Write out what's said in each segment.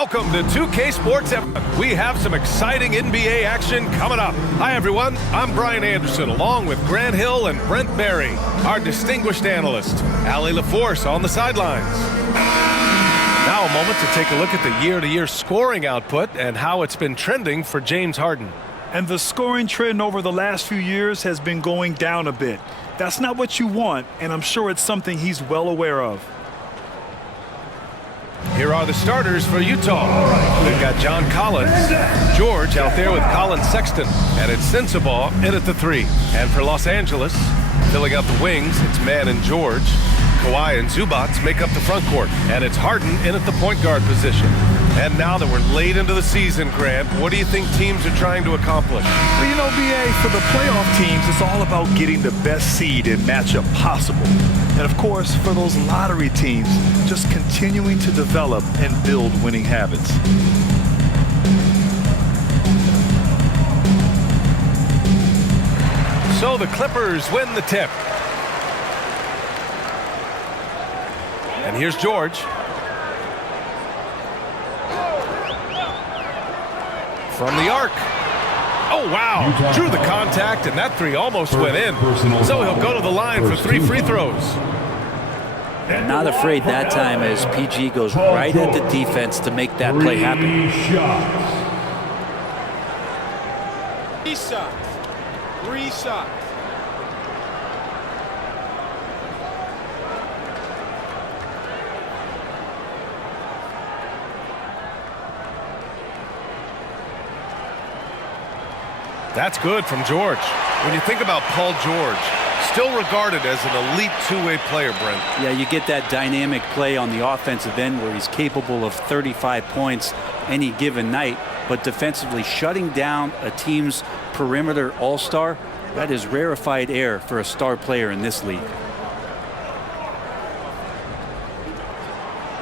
Welcome to 2K Sports FM. We have some exciting NBA action coming up. Hi, everyone. I'm Brian Anderson, along with Grant Hill and Brent Berry, our distinguished analyst, Allie LaForce on the sidelines. Now a moment to take a look at the year-to-year scoring output and how it's been trending for James Harden. And the scoring trend over the last few years has been going down a bit. That's not what you want, and I'm sure it's something he's well aware of. Here are the starters for Utah. We've got John Collins, George out there with Colin Sexton, and it's Sensabaugh in at the 3. And for Los Angeles, filling out the wings, it's Mann and George. Kawhi and Zubac make up the front court, and it's Harden in at the point guard position. And now that we're late into the season, Grant, what do you think teams are trying to accomplish? Well, you know, BA, for the playoff teams, it's all about getting the best seed and matchup possible. And, of course, for those lottery teams, just continuing to develop and build winning habits. So the Clippers win the tip. And here's George. From the arc. Oh, wow. Drew the contact, and that 3 almost went in. So he'll go to the line for 3 free throws. Not afraid that time as PG goes right at the defense to make that play happen. 3 shots. 3 shots. That's good from George. When you think about Paul George, still regarded as an elite two-way player, Brent. Yeah, you get that dynamic play on the offensive end where he's capable of 35 points any given night, but defensively shutting down a team's perimeter all-star, that is rarefied air for a star player in this league.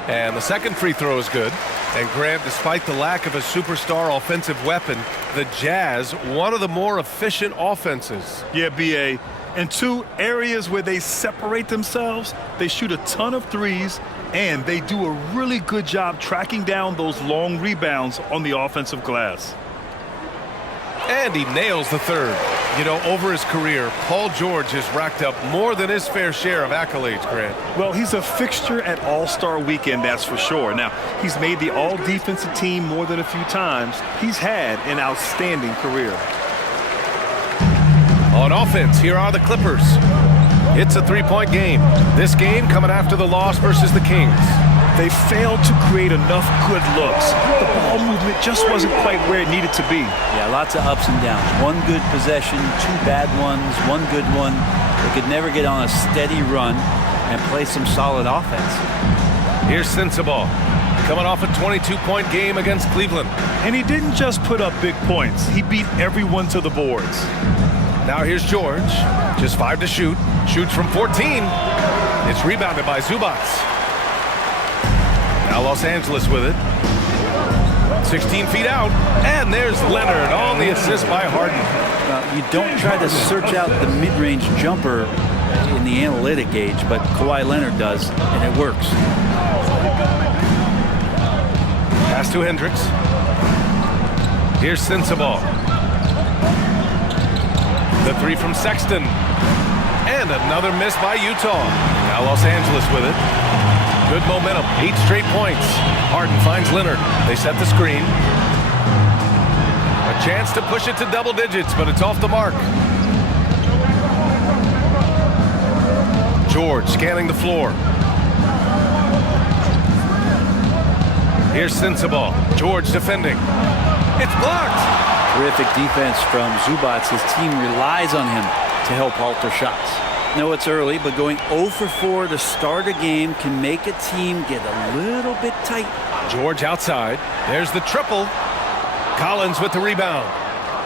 And the second free throw is good. And Grant, despite the lack of a superstar offensive weapon, the Jazz, one of the more efficient offenses. Yeah, BA. And 2 areas where they separate themselves, they shoot a ton of threes, and they do a really good job tracking down those long rebounds on the offensive glass. And he nails the third. You know, over his career, Paul George has racked up more than his fair share of accolades, Grant. Well, he's a fixture at All-Star Weekend, that's for sure. Now, he's made the All-Defensive team more than a few times. He's had an outstanding career. On offense, here are the Clippers. It's a 3-point game. This game coming after the loss versus the Kings. They failed to create enough good looks. The ball movement just wasn't quite where it needed to be. Yeah, lots of ups and downs. 1 good possession, 2 bad ones, 1 good one. They could never get on a steady run and play some solid offense. Here's Sensabaugh, coming off a 22-point game against Cleveland. And he didn't just put up big points. He beat everyone to the boards. Now here's George, just 5 to shoot. Shoots from 14. It's rebounded by Zubac. Now Los Angeles with it. 16 feet out. And there's Leonard on the assist by Harden. You don't try to search out the mid-range jumper in the analytic age, but Kawhi Leonard does, and it works. Pass to Hendricks. Here's Sensabaugh. The 3 from Sexton. And another miss by Utah. Now Los Angeles with it. Good momentum, 8 straight points. Harden finds Leonard. They set the screen. A chance to push it to double digits, but it's off the mark. George scanning the floor. Here's Sensabaugh. George defending. It's blocked. Terrific defense from Zubac. His team relies on him to help alter shots. No, it's early, but going 0 for 4 to start a game can make a team get a little bit tight. George outside. There's the triple. Collins with the rebound.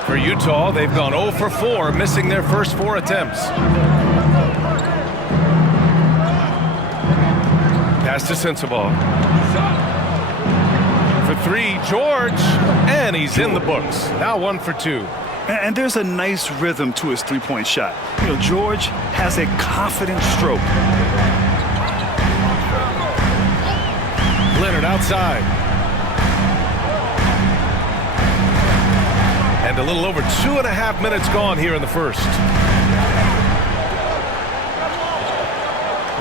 For Utah, they've gone 0 for 4, missing their first 4 attempts. Pass to Sensabaugh. For 3, George. And he's in the books. Now 1 for 2. And there's a nice rhythm to his 3-point shot. You know, George has a confident stroke. Leonard outside. And a little over 2.5 minutes gone here in the first.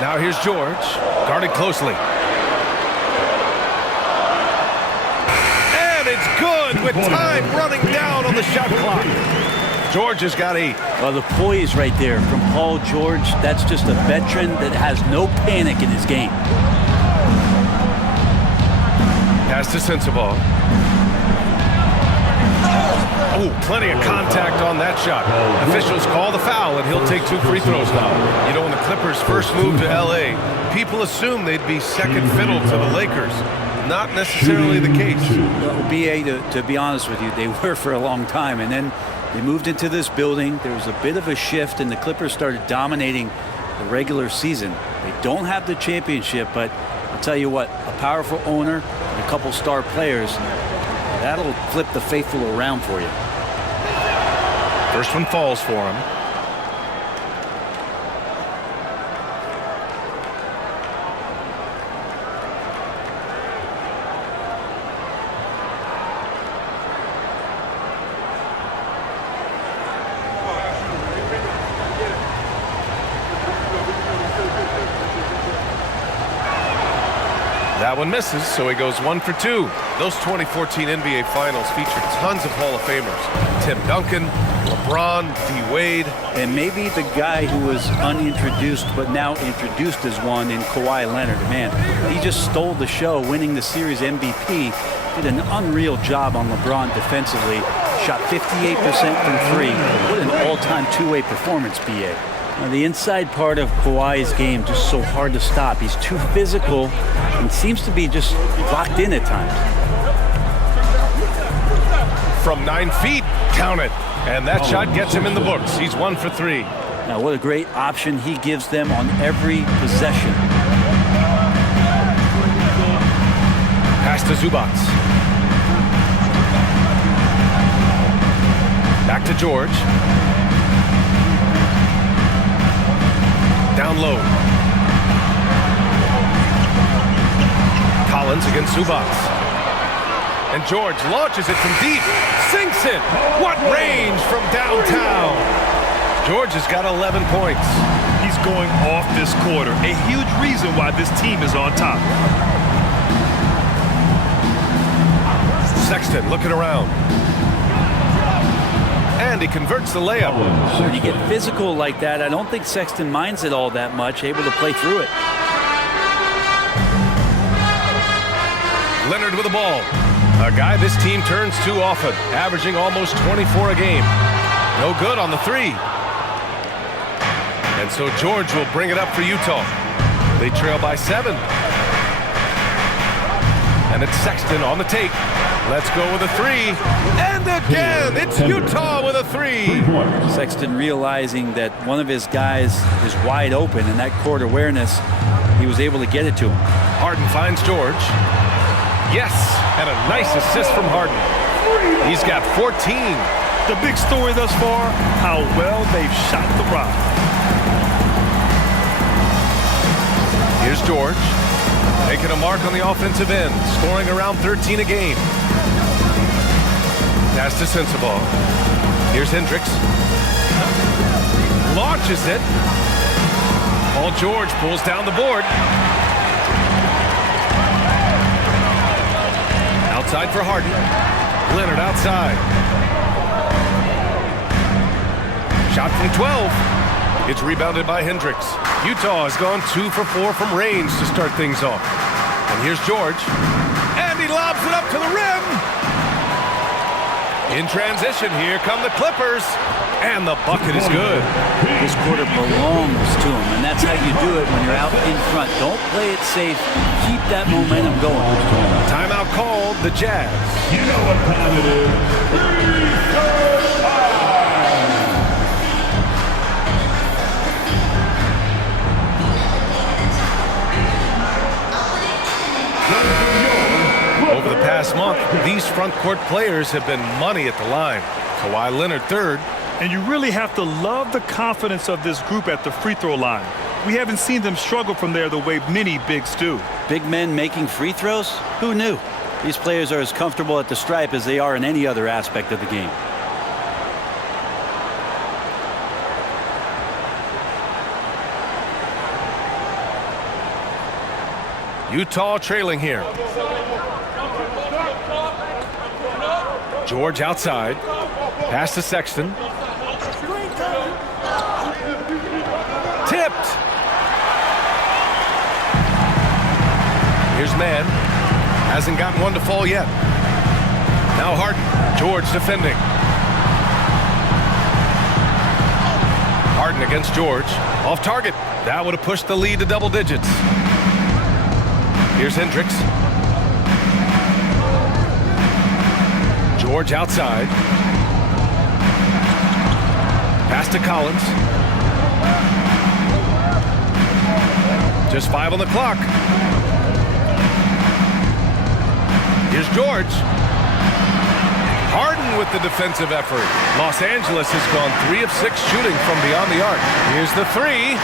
Now here's George, guarded closely. And it's good with time running down on the shot clock. George has got 8. Well, the poise right there from Paul George, that's just a veteran that has no panic in his game. Pass to Sensabaugh. Oh, plenty of contact on that shot. Officials call the foul, and he'll take 2 free throws now. You know, when the Clippers first moved to L.A., people assumed they'd be second fiddle to the Lakers. Not necessarily the case. Well, B.A., to be honest with you, they were for a long time, and then they moved into this building. There was a bit of a shift, and the Clippers started dominating the regular season. They don't have the championship, but I'll tell you what, a powerful owner and a couple star players, that'll flip the faithful around for you. First one falls for him. That one misses, so he goes 1 for 2. Those 2014 NBA Finals featured tons of Hall of Famers. Tim Duncan, LeBron, D-Wade. And maybe the guy who was unintroduced but now introduced as one in Kawhi Leonard. Man, he just stole the show, winning the series MVP. Did an unreal job on LeBron defensively. Shot 58% from 3. What an all-time two-way performance, B.A. Now, the inside part of Kawhi's game just so hard to stop. He's too physical and seems to be just locked in at times. From 9 feet, count it. And that shot gets him in the books. He's 1 for 3. Now, what a great option he gives them on every possession. Pass to Zubac. Back to George. Down low. Collins against Zubac. And George launches it from deep. Sinks it. What range from downtown. George has got 11 points. He's going off this quarter. A huge reason why this team is on top. Sexton looking around. And he converts the layup. When you get physical like that, I don't think Sexton minds it all that much, able to play through it. Leonard with the ball. A guy this team turns to often, averaging almost 24 a game. No good on the 3. And so George will bring it up for Utah. They trail by 7. And it's Sexton on the take. Let's go with a 3. And again, it's Utah with a 3. Sexton realizing that one of his guys is wide open, and that court awareness, he was able to get it to him. Harden finds George. Yes, and a nice assist from Harden. He's got 14. The big story thus far, how well they've shot the rock. Here's George, making a mark on the offensive end, scoring around 13 a game. Pass to Sensabaugh. Here's Hendricks. Launches it. Paul George pulls down the board. Outside for Harden. Leonard outside. Shot from 12. It's rebounded by Hendricks. Utah has gone 2 for 4 from range to start things off. And here's George. And he lobs it up to the rim. In transition, here come the Clippers. And the bucket is good. This quarter belongs to him, and that's how you do it when you're out in front. Don't play it safe. Keep that momentum going. Timeout called, the Jazz. You know what time it is. 3-4-5. Over the past month, these front court players have been money at the line. Kawhi Leonard third. And you really have to love the confidence of this group at the free throw line. We haven't seen them struggle from there the way many bigs do. Big men making free throws? Who knew? These players are as comfortable at the stripe as they are in any other aspect of the game. Utah trailing here. George outside. Pass to Sexton. Tipped. Here's man. Hasn't gotten one to fall yet. Now Harden. George defending. Harden against George. Off target. That would have pushed the lead to double digits. Here's Hendricks. George outside. Pass to Collins. Just 5 on the clock. Here's George. Harden with the defensive effort. Los Angeles has gone 3 of 6 shooting from beyond the arc. Here's the 3.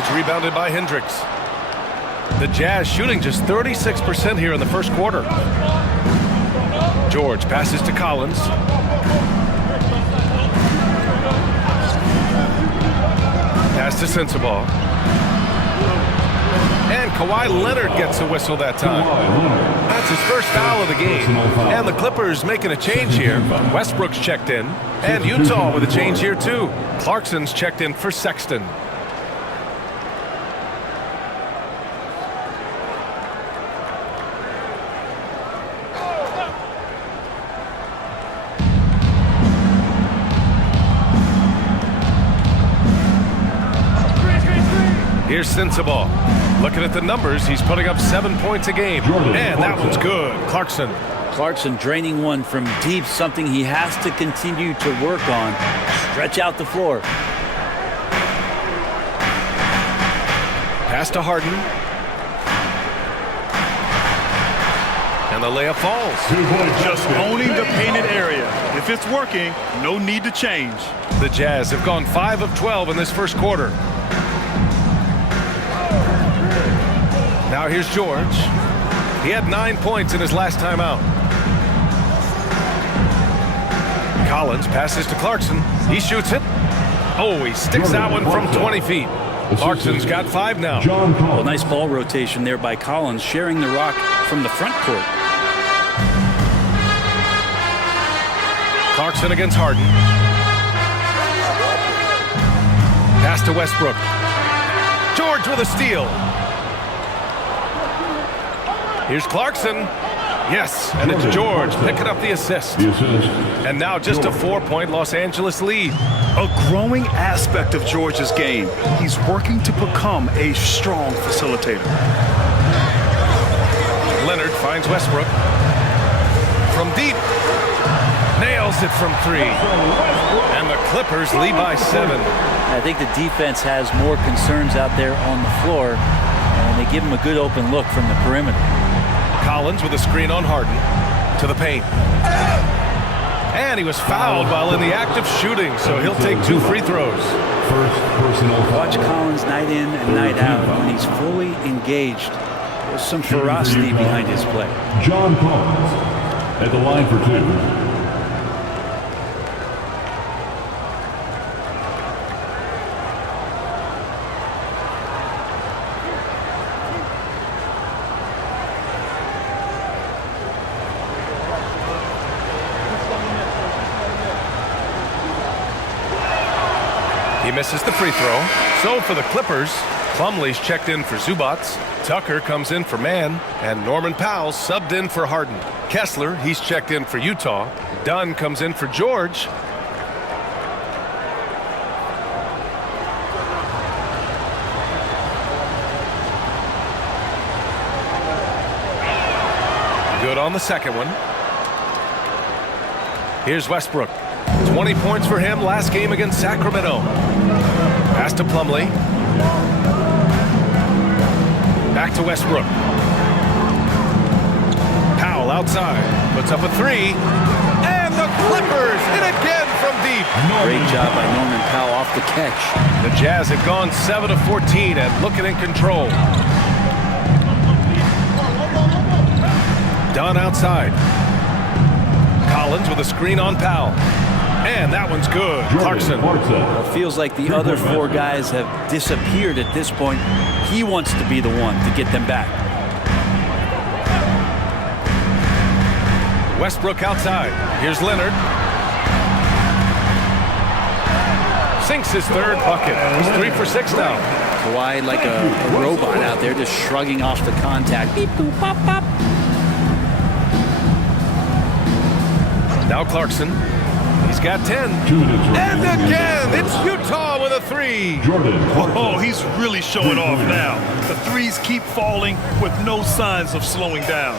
It's rebounded by Hendricks. The Jazz shooting just 36% here in the first quarter. George passes to Collins. Pass to Sensabaugh. And Kawhi Leonard gets a whistle that time. That's his first foul of the game. And the Clippers making a change here. Westbrook's checked in. And Utah with a change here too. Clarkson's checked in for Sexton. Here's Sensabaugh. Looking at the numbers, he's putting up 7 points a game. And that one's good. Clarkson draining one from deep, something he has to continue to work on. Stretch out the floor. Pass to Harden. And the layup falls. Just owning the painted area. If it's working, no need to change. The Jazz have gone 5 of 12 in this first quarter. Now here's George. He had 9 points in his last time out. Collins passes to Clarkson. He shoots it. Oh, he sticks that one from 20 feet. Clarkson's got 5 now. Well, nice ball rotation there by Collins, sharing the rock from the front court. Clarkson against Harden. Pass to Westbrook. George with a steal. Here's Clarkson. Yes, and it's George picking up the assist. And now just a 4-point Los Angeles lead. A growing aspect of George's game. He's working to become a strong facilitator. Leonard finds Westbrook. From deep. Nails it from 3. And the Clippers lead by 7. I think the defense has more concerns out there on the floor, and they give him a good open look from the perimeter. Collins with a screen on Harden. To the paint. And he was fouled while in the act of shooting, so he'll take 2 free throws. Watch Collins night in and night out. When he's fully engaged, there's some ferocity behind his play. John Collins at the line for 2. He misses the free throw. So for the Clippers, Plumlee's checked in for Zubats. Tucker comes in for Mann. And Norman Powell subbed in for Harden. Kessler, he's checked in for Utah. Dunn comes in for George. Good on the second one. Here's Westbrook. 20 points for him last game against Sacramento. Pass to Plumlee. Back to Westbrook. Powell outside. Puts up a 3. And the Clippers hit again from deep. Great job by Norman Powell off the catch. The Jazz have gone 7 of 14 and looking in control. Dunn outside. Collins with a screen on Powell. And that one's good. Clarkson. It feels like the other 4 guys have disappeared at this point. He wants to be the one to get them back. Westbrook outside. Here's Leonard. Sinks his third bucket. He's 3 for 6 now. Kawhi like a robot out there, just shrugging off the contact. Beep, boop, pop, pop. Now Clarkson. He's got 10. And again, it's Utah with a 3. Oh, he's really showing off now. The threes keep falling with no signs of slowing down.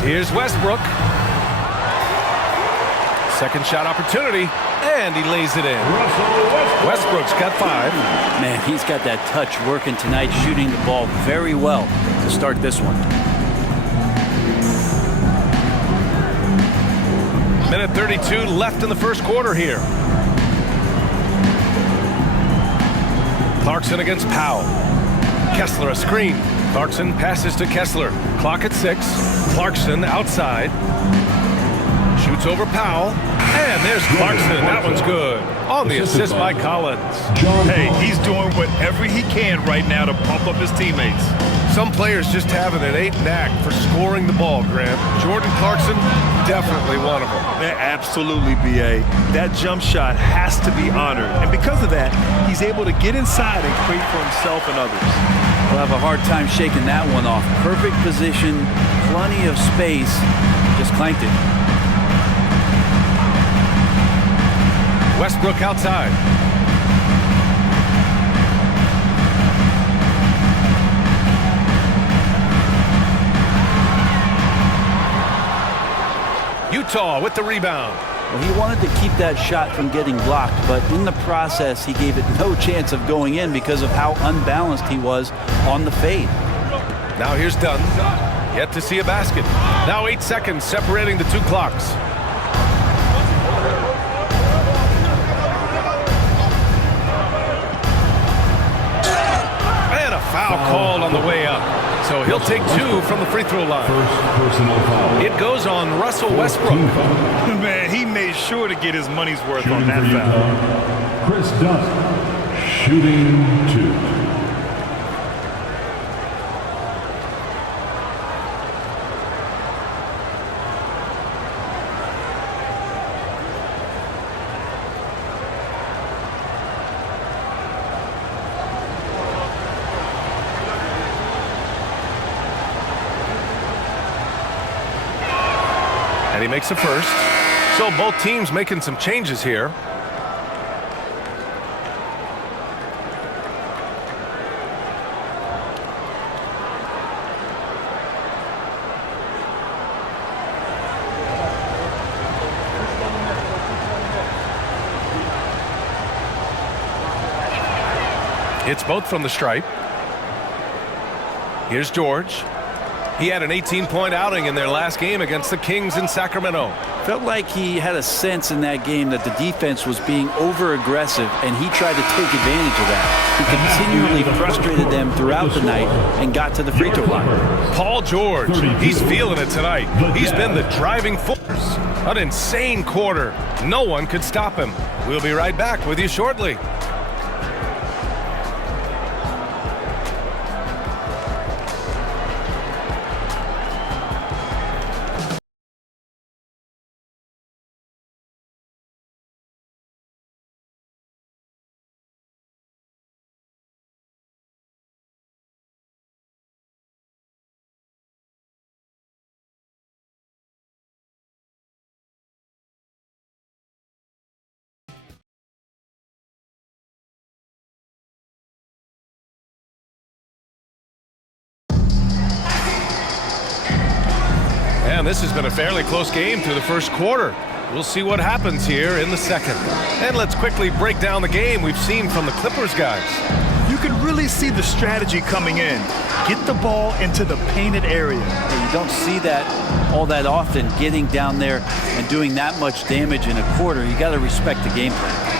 Here's Westbrook. Second shot opportunity, and he lays it in. Westbrook's got 5. Man, he's got that touch working tonight, shooting the ball very well to start this one. Minute 32 left in the first quarter here. Clarkson against Powell. Kessler a screen. Clarkson passes to Kessler. Clock at 6. Clarkson outside. Shoots over Powell. And there's Clarkson. That one's good. On the assist by Collins. Hey, he's doing whatever he can right now to pump up his teammates. Some players just have an innate knack for scoring the ball, Grant. Jordan Clarkson, definitely one of them. Yeah, absolutely, B.A. That jump shot has to be honored. And because of that, he's able to get inside and create for himself and others. We'll have a hard time shaking that one off. Perfect position, plenty of space. Just clanked it. Westbrook outside. Utah with the rebound. Well, he wanted to keep that shot from getting blocked, but in the process, he gave it no chance of going in because of how unbalanced he was on the fade. Now here's Dunn. Yet to see a basket. Now 8 seconds separating the two clocks. And a foul called on the way up. So he'll take 2 from the free throw line. First personal foul. It goes on Russell Westbrook. Man, he made sure to get his money's worth on that Shooting for foul. Utah, Chris Dunn. Shooting 2. And he makes a first. So both teams making some changes here. It's both from the stripe. Here's George. He had an 18-point outing in their last game against the Kings in Sacramento. Felt like he had a sense in that game that the defense was being over-aggressive, and he tried to take advantage of that. He continually frustrated them throughout the night and got to the free throw line. Paul George, he's feeling it tonight. He's been the driving force. An insane quarter. No one could stop him. We'll be right back with you shortly. And this has been a fairly close game through the first quarter. We'll see what happens here in the second. And let's quickly break down the game we've seen from the Clippers guys. You can really see the strategy coming in. Get the ball into the painted area. You don't see that all that often, getting down there and doing that much damage in a quarter. You got to respect the game plan.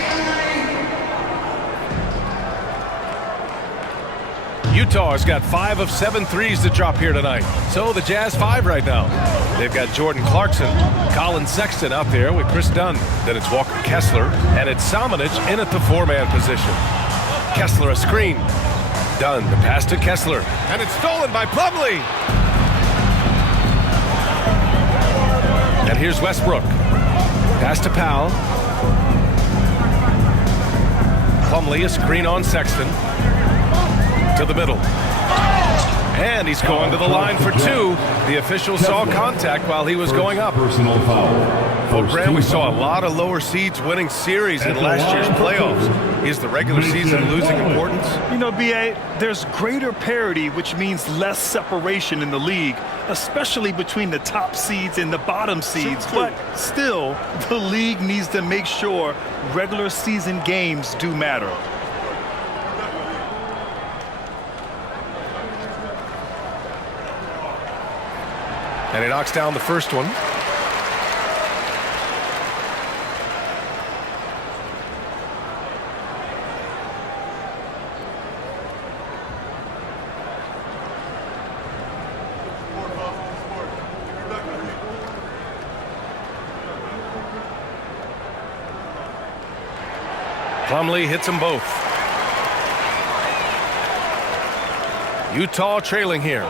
Utah has got 5 of 7 threes to drop here tonight. So the Jazz 5 right now. They've got Jordan Clarkson, Colin Sexton out there with Chris Dunn. Then it's Walker Kessler, and it's Samanic in at the 4-man position. Kessler a screen. Dunn, the pass to Kessler, and it's stolen by Plumlee. here's Westbrook. Pass to Powell. Plumlee, a screen on Sexton. To the middle. And he's going to the line for two. The official saw contact while he was going up. Personal foul. Well, Graham, we saw a lot of lower seeds winning series in last year's playoffs. Is the regular season losing importance? You know, B.A., there's greater parity, which means less separation in the league, especially between the top seeds and the bottom seeds. But still, the league needs to make sure regular season games do matter. And he knocks down the first one. Plumlee hits them both. Utah trailing here.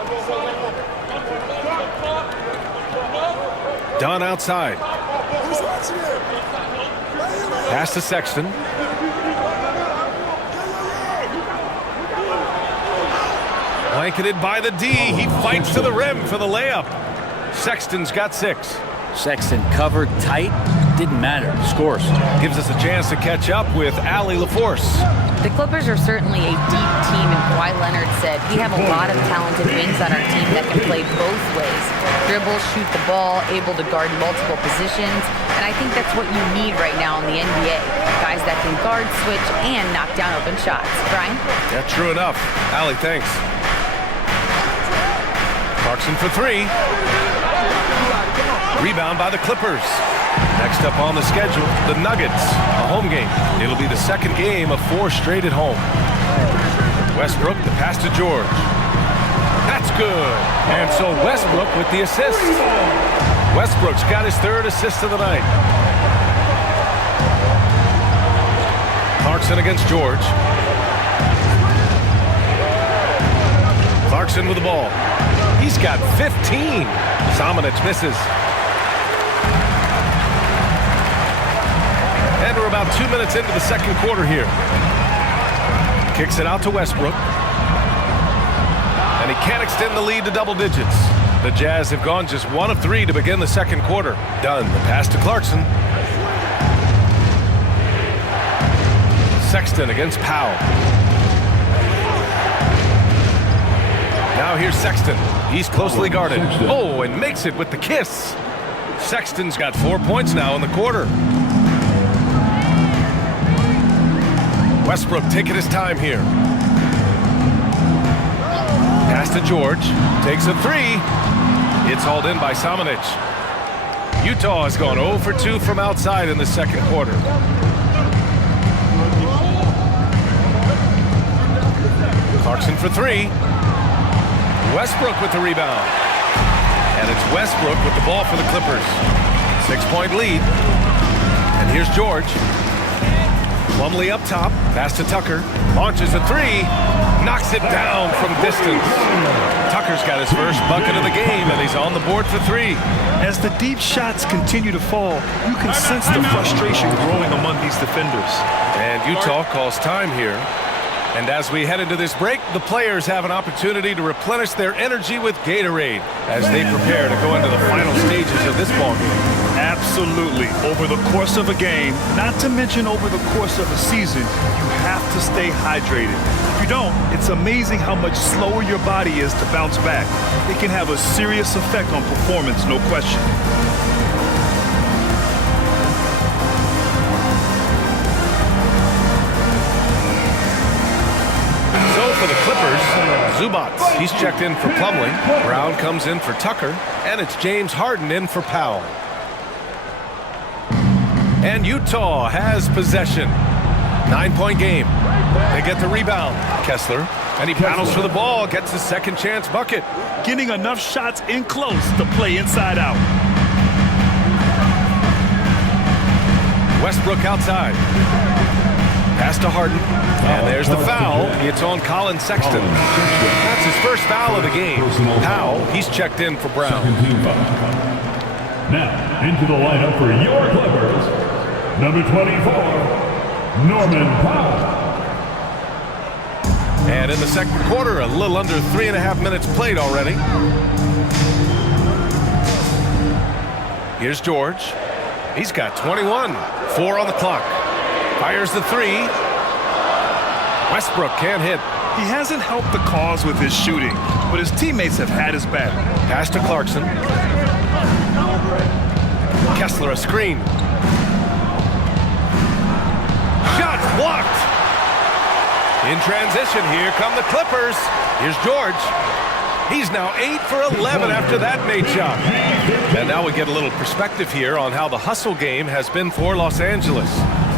Dunn outside. Pass to Sexton. Blanketed by the D. He fights to the rim for the layup. Sexton's got 6. Sexton covered tight. Didn't matter. Scores. Gives us a chance to catch up with Allie LaForce. The Clippers are certainly a deep team, and Kawhi Leonard said we have a lot of talented wings on our team that can play both ways. Dribble, shoot the ball, able to guard multiple positions, and I think that's what you need right now in the NBA. Guys that can guard, switch, and knock down open shots. Brian? Yeah, true enough. Allie, thanks. Clarkson for 3. Rebound by the Clippers. Next up on the schedule, the Nuggets, a home game. It'll be the second game of 4 straight at home. Westbrook, the pass to George. That's good. And so Westbrook with the assist. Westbrook's got his 3rd assist of the night. Clarkson against George. Clarkson with the ball. He's got 15. Samanic misses. And we're about 2 minutes into the second quarter here. Kicks it out to Westbrook. And he can't extend the lead to double digits. The Jazz have gone just 1 of 3 to begin the second quarter. Dunn, the pass to Clarkson. Sexton against Powell. Now here's Sexton. He's closely guarded. Oh, and makes it with the kiss. Sexton's got 4 points now in the quarter. Westbrook taking his time here. Pass to George. Takes a 3. It's hauled in by Samanic. Utah has gone 0 for 2 from outside in the second quarter. Clarkson for 3. Westbrook with the rebound. And it's Westbrook with the ball for the Clippers. 6-point lead. And here's George. Plumlee up top. Pass to Tucker. Launches a 3. Knocks it down from distance. Tucker's got his first bucket of the game, and he's on the board for 3. As the deep shots continue to fall, you can sense the frustration growing among these defenders. And Utah calls time here. And as we head into this break, the players have an opportunity to replenish their energy with Gatorade as they prepare to go into the final stages of this ballgame. Absolutely. Over the course of a game, not to mention over the course of a season, you have to stay hydrated. If you don't, it's amazing how much slower your body is to bounce back. It can have a serious effect on performance, no question. For the Clippers, Zubats, he's checked in for Plumlee. Brown comes in for Tucker, and it's James Harden in for Powell. And Utah has possession. 9-point game. They get the rebound. Kessler, and he paddles for the ball, gets his second chance bucket. Getting enough shots in close to play inside out. Westbrook outside. Pass to Harden, and there's the foul. It's on Colin Sexton. That's his first foul of the game. Powell, he's checked in for Brown. Now, into the lineup for your Clippers, number 24, Norman Powell. And in the second quarter, a little under 3.5 minutes played already. Here's George. He's got 21. 4 on the clock. Fires the three. Westbrook can't hit. He hasn't helped the cause with his shooting, but his teammates have had his back. Pass to Clarkson. Kessler a screen. Shot blocked. In transition, here come the Clippers. Here's George. He's now 8 for 11 after that made shot. And now we get a little perspective here on how the hustle game has been for Los Angeles.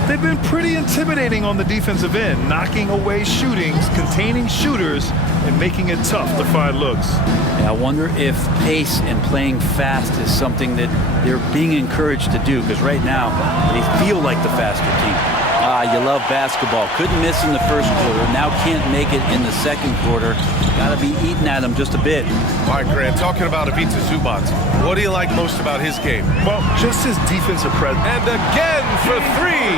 They've been pretty intimidating on the defensive end, knocking away shootings, containing shooters, and making it tough to find looks. Yeah, I wonder if pace and playing fast is something that they're being encouraged to do, because right now they feel like the faster team. You love basketball. Couldn't miss in the first quarter. Now can't make it in the second quarter. Got to be eating at him just a bit. All right, Grant, talking about Ivica Zubac, what do you like most about his game? Well, just his defensive presence. And again for three.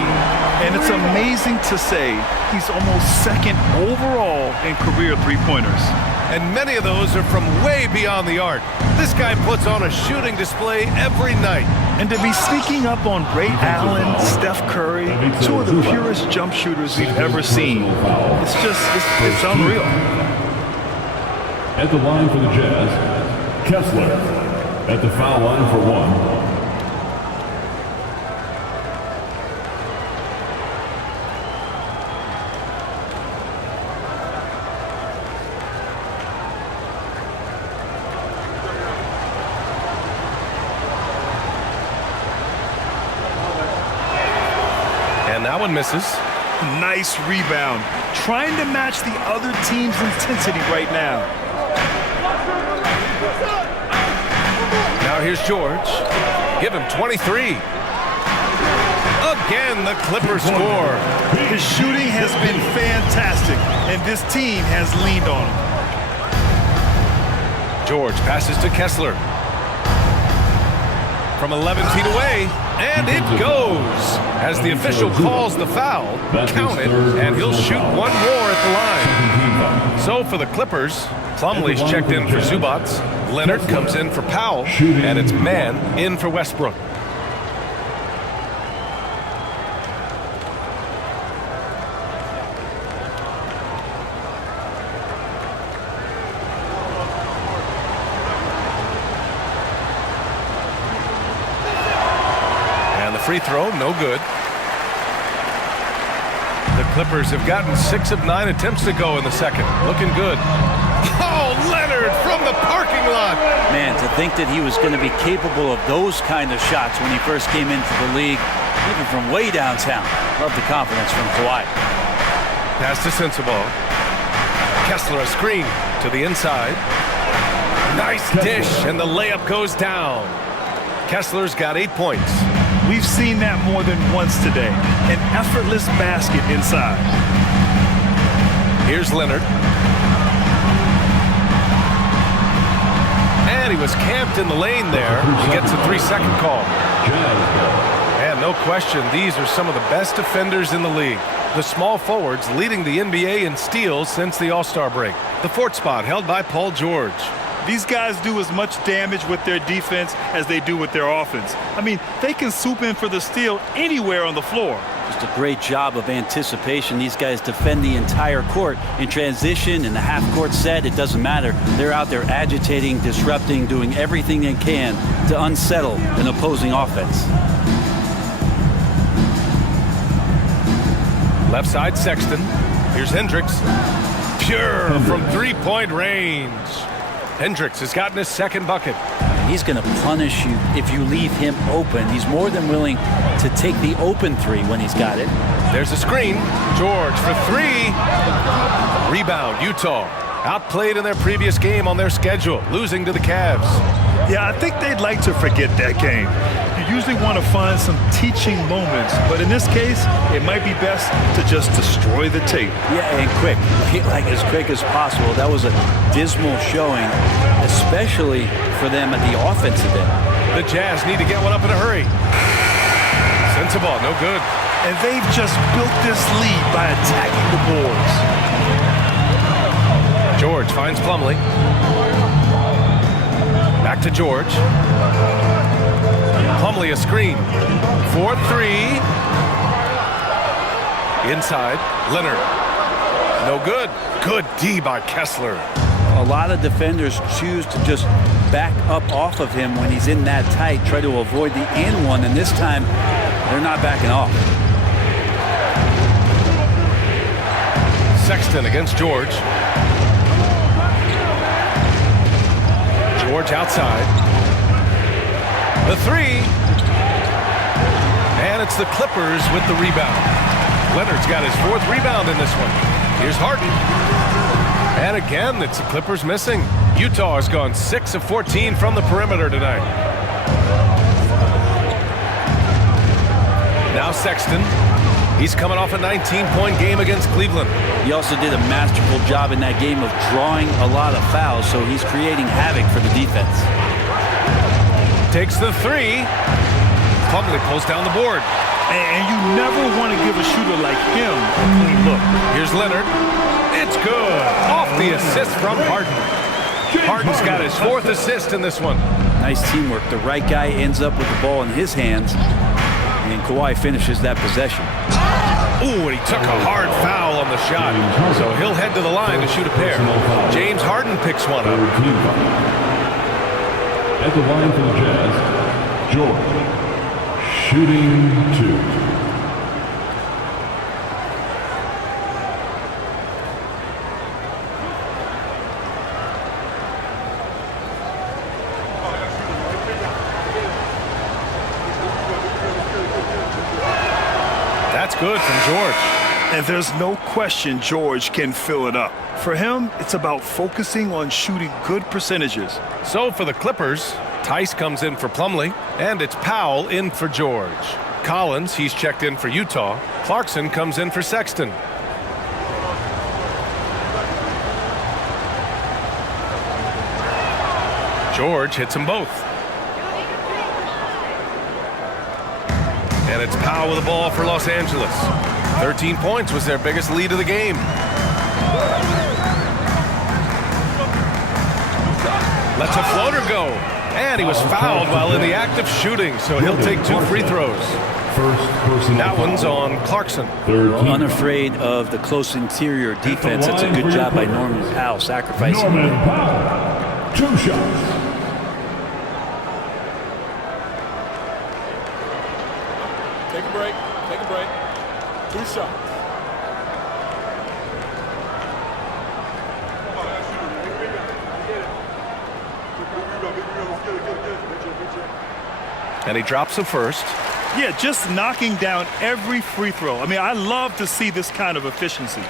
And it's amazing to say he's almost second overall in career three-pointers. And many of those are from way beyond the arc. This guy puts on a shooting display every night. And to be sneaking up on Ray Allen, Steph Curry, two of the purest jump shooters we've ever seen. It's unreal. At the line for the Jazz, Kessler. At the foul line for one. That one misses. Nice rebound. Trying to match the other team's intensity right now. Now here's George. Give him 23. Again, the Clippers score. His shooting has been fantastic, and this team has leaned on him. George passes to Kessler. From 11 feet away. And it goes as the official calls the foul, count it, and he'll shoot one more at the line. So for the Clippers, Plumlee's checked in for Zubac, Leonard comes in for Powell, and it's man in for Westbrook. Free throw, no good. The Clippers have gotten 6 of 9 attempts to go in the second. Looking good. Oh, Leonard from the parking lot. Man, to think that he was going to be capable of those kind of shots when he first came into the league, even from way downtown. Love the confidence from Kawhi. Pass to Sensabaugh. Kessler a screen to the inside. Nice dish, and the layup goes down. Kessler's got 8 points. We've seen that more than once today. An effortless basket inside. Here's Leonard. And he was camped in the lane there. He gets a 3-second call. And no question, these are some of the best defenders in the league. The small forwards leading the NBA in steals since the All-Star break. The 4th spot held by Paul George. These guys do as much damage with their defense as they do with their offense. I mean, they can swoop in for the steal anywhere on the floor. Just a great job of anticipation. These guys defend the entire court in transition, in the half-court set. It doesn't matter. They're out there agitating, disrupting, doing everything they can to unsettle an opposing offense. Left side, Sexton. Here's Hendricks. Pure from three-point range. Hendricks has gotten his second bucket. He's going to punish you if you leave him open. He's more than willing to take the open three when he's got it. There's a screen. George for 3. Rebound, Utah. Outplayed in their previous game on their schedule, losing to the Cavs. Yeah, I think they'd like to forget that game. usually want to find some teaching moments, but in this case, it might be best to just destroy the tape. Yeah, and quick, like as quick as possible. That was a dismal showing, especially for them at the offensive end. The Jazz need to get one up in a hurry. Sends the ball, no good. And they've just built this lead by attacking the boards. George finds Plumlee. Back to George. Plumlee a screen. 4-3. Inside. Leonard. No good. Good D by Kessler. A lot of defenders choose to just back up off of him when he's in that tight, try to avoid the and one, and this time they're not backing off. Sexton against George. George outside. The three. And it's the Clippers with the rebound. Leonard's got his 4th rebound in this one. Here's Harden. And again, it's the Clippers missing. Utah has gone 6 of 14 from the perimeter tonight. Now Sexton. He's coming off a 19-point game against Cleveland. He also did a masterful job in that game of drawing a lot of fouls, so he's creating havoc for the defense. Takes the three. Plumlee pulls down the board. And you never want to give a shooter like him a clean look. Here's Leonard. It's good. Off the assist from Harden. Harden's got his 4th assist in this one. Nice teamwork. The right guy ends up with the ball in his hands, and Kawhi finishes that possession. Ooh, and he took a hard foul on the shot. So he'll head to the line to shoot a pair. James Harden picks one up. At the line for the Jazz, George, shooting 2. That's good from George. And there's no question George can fill it up. For him, it's about focusing on shooting good percentages. So for the Clippers, Tice comes in for Plumlee, and it's Powell in for George. Collins, he's checked in for Utah. Clarkson comes in for Sexton. George hits them both. And it's Powell with the ball for Los Angeles. 13 points was their biggest lead of the game. Lets a floater go. And he was fouled while in the act of shooting, so he'll take 2 free throws. That one's on Clarkson. Unafraid of the close interior defense. It's a good job by Norman Powell sacrificing. Norman Powell, 2 shots. Take a break. Take a break. 2 shots. And he drops the first. Yeah, just knocking down every free throw. I mean, I love to see this kind of efficiency.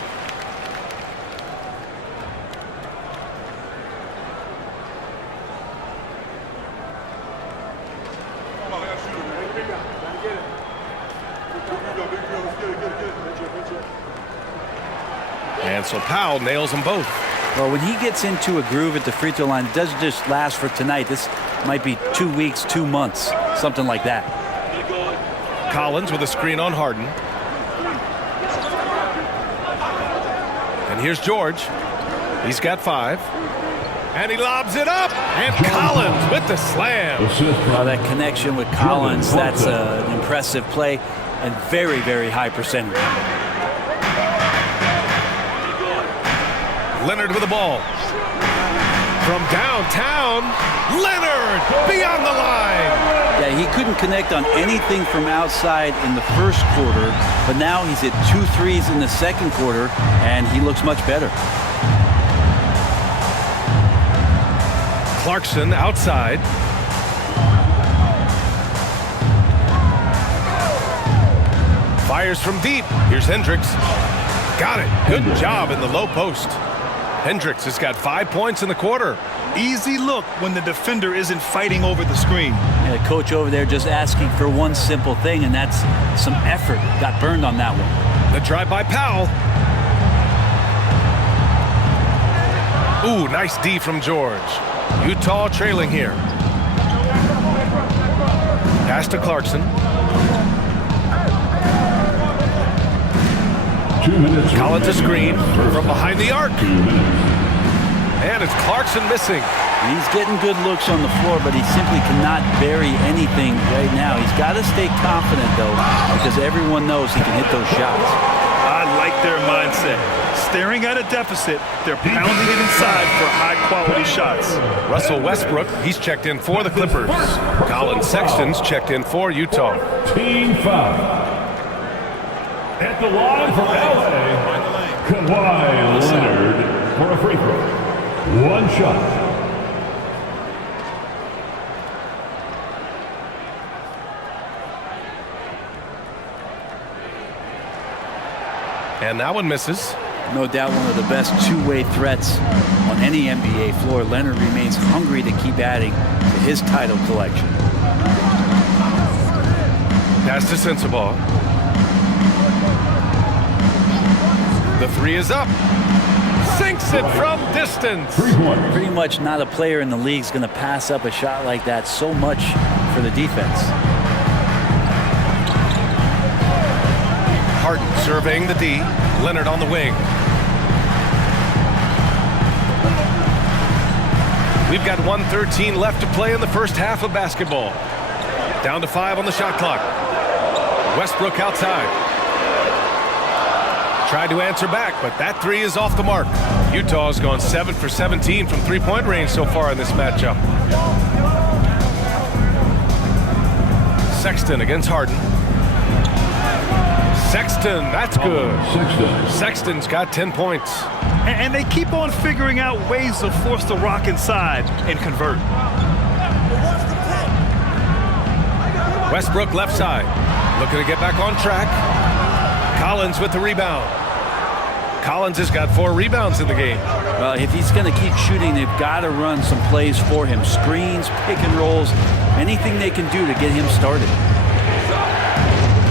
And so Powell nails them both. Well, when he gets into a groove at the free throw line, it doesn't just last for tonight. This might be 2 weeks, 2 months, something like that. Collins with a screen on Harden. And here's George. He's got 5. And he lobs it up. And Collins with the slam. Well, that connection with Collins, that's an impressive play and very, very high percentage. Leonard with the ball. From downtown, Leonard beyond the line. Yeah, he couldn't connect on anything from outside in the first quarter, but now he's hit 2 threes in the second quarter, and he looks much better. Clarkson outside. Fires from deep. Here's Hendricks. Got it. Good job in the low post. Hendricks has got 5 points in the quarter. Easy look when the defender isn't fighting over the screen. The coach over there just asking for one simple thing, and that's some effort. Got burned on that one. The drive by Powell. Ooh, nice D from George. Utah trailing here. Pass to Clarkson. 2 minutes. Collins a screen from behind the arc. 2 minutes. And it's Clarkson missing. He's getting good looks on the floor, but he simply cannot bury anything right now. He's got to stay confident, though, because everyone knows he can hit those shots. I like their mindset. Staring at a deficit, they're pounding it inside for high-quality shots. Russell Westbrook, he's checked in for the Clippers. Colin Sexton's checked in for Utah. Team foul. At the line for LA, Kawhi Leonard for a free throw. One shot. And that one misses. No doubt one of the best two-way threats on any NBA floor. Leonard remains hungry to keep adding to his title collection. Pass to Sensabaugh. The three is up. Sinks it from distance. Pretty much not a player in the league is going to pass up a shot like that so much for the defense. Harden surveying the D. Leonard on the wing. We've got 1:13 left to play in the first half of basketball. Down to 5 on the shot clock. Westbrook outside. Tried to answer back, but that three is off the mark. Utah's gone 7 for 17 from three-point range so far in this matchup. Sexton against Harden. Sexton, that's good. Sexton's got 10 points. And they keep on figuring out ways to force the rock inside and convert. Westbrook left side. Looking to get back on track. Collins with the rebound. Collins has got 4 rebounds in the game. Well, if he's going to keep shooting, they've got to run some plays for him. Screens, pick and rolls, anything they can do to get him started.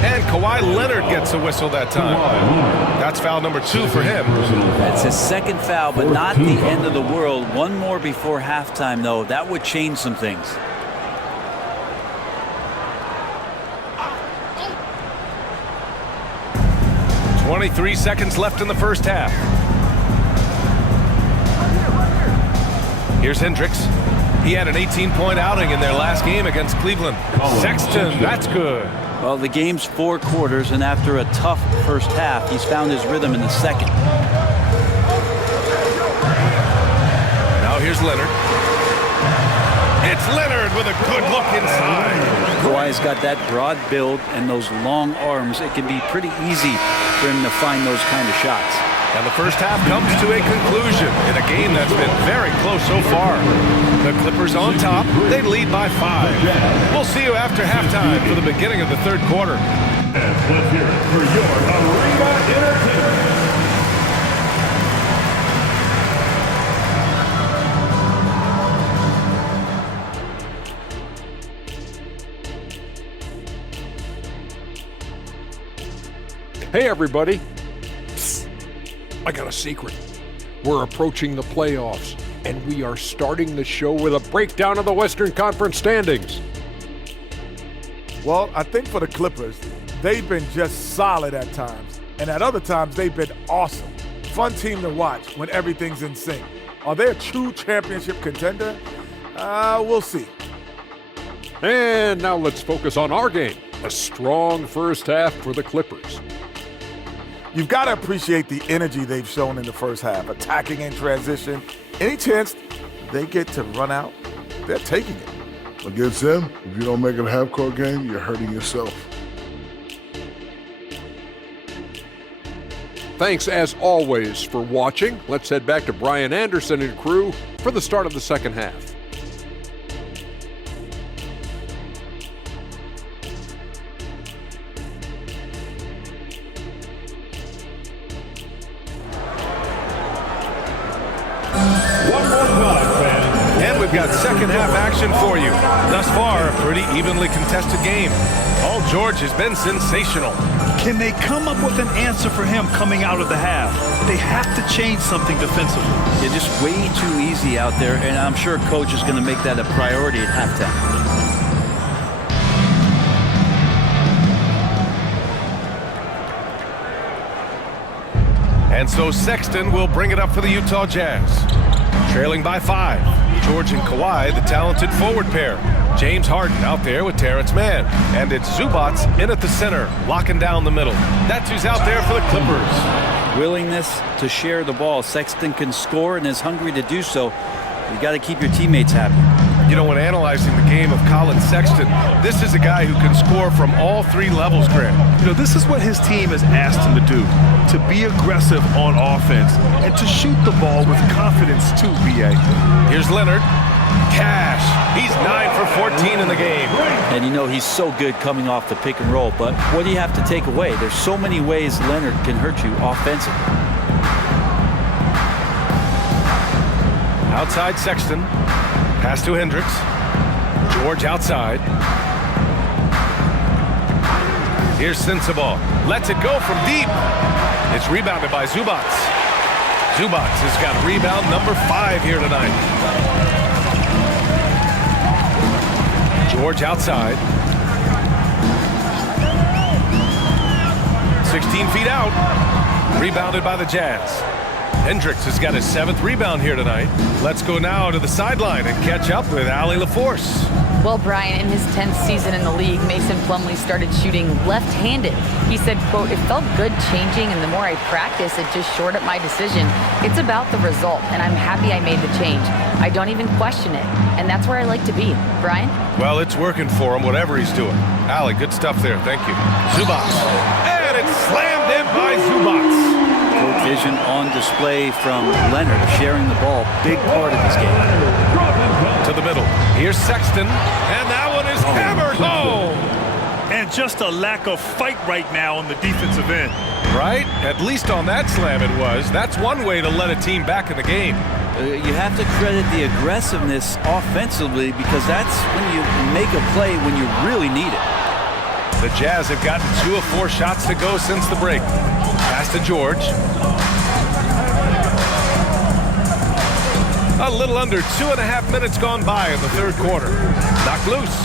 And Kawhi Leonard gets a whistle that time. That's foul number 2 for him. That's his second foul, but not the end of the world. One more before halftime, though. That would change some things. .23 seconds left in the first half. Here's Hendricks. He had an 18-point outing in their last game against Cleveland. Sexton, that's good. Well, the game's 4 quarters, and after a tough first half, he's found his rhythm in the second. Now here's Leonard. It's Leonard with a good look inside. Kawhi's got that broad build and those long arms. It can be pretty easy for him to find those kind of shots. And the first half comes to a conclusion in a game that's been very close so far. The Clippers on top. They lead by 5. We'll see you after halftime for the beginning of the third quarter. And let's hear it for your Arena Entertainment. Hey everybody, I got a secret. We're approaching the playoffs, and we are starting the show with a breakdown of the Western Conference standings. Well, I think for the Clippers, they've been just solid at times, and at other times they've been awesome. Fun team to watch when everything's in sync. Are they a true championship contender? We'll see. And now let's focus on our game. A strong first half for the Clippers. You've got to appreciate the energy they've shown in the first half, attacking in transition. Any chance they get to run out, they're taking it. Against them, if you don't make it a half-court game, you're hurting yourself. Thanks, as always, for watching. Let's head back to Brian Anderson and crew for the start of the second half. got second half action for you. Thus far, a pretty evenly contested game. Paul George has been sensational. Can they come up with an answer for him coming out of the half? They have to change something defensively. You're just way too easy out there, and I'm sure coach is going to make that a priority at halftime. And so Sexton will bring it up for the Utah Jazz. Trailing by 5. George and Kawhi, the talented forward pair. James Harden out there with Terrence Mann. And it's Zubac in at the center, locking down the middle. That's who's out there for the Clippers. Willingness to share the ball. Sexton can score and is hungry to do so. You got to keep your teammates happy. You know, when analyzing the game of Colin Sexton, this is a guy who can score from all 3 levels, Grant. You know, this is what his team has asked him to do, to be aggressive on offense and to shoot the ball with confidence too, B.A. Here's Leonard. Cash. He's 9 for 14 in the game. And you know, he's so good coming off the pick and roll, but what do you have to take away? There's so many ways Leonard can hurt you offensively. Outside Sexton. Pass to Hendricks. George outside. Here's Sensabaugh. Lets it go from deep. It's rebounded by Zubac. Zubac has got rebound number 5 here tonight. George outside. 16 feet out. Rebounded by the Jazz. Hendricks has got his 7th rebound here tonight. Let's go now to the sideline and catch up with Allie LaForce. Well, Brian, in his 10th season in the league, Mason Plumlee started shooting left-handed. He said, quote, "It felt good changing, and the more I practice, it just shored up my decision. It's about the result, and I'm happy I made the change. I don't even question it, and that's where I like to be." Brian? Well, it's working for him, whatever he's doing. Allie, good stuff there. Thank you. Zubac. And it's slammed in by Zubac. Court vision on display from Leonard, sharing the ball, big part of this game. To the middle. Here's Sexton, and that one is hammered home. And just a lack of fight right now on the defensive end. Right? At least on that slam it was. That's one way to let a team back in the game. You have to credit the aggressiveness offensively, because that's when you make a play when you really need it. The Jazz have gotten 2 of 4 shots to go since the break. Pass to George. A little under 2.5 minutes gone by in the 3rd quarter. Knocked loose.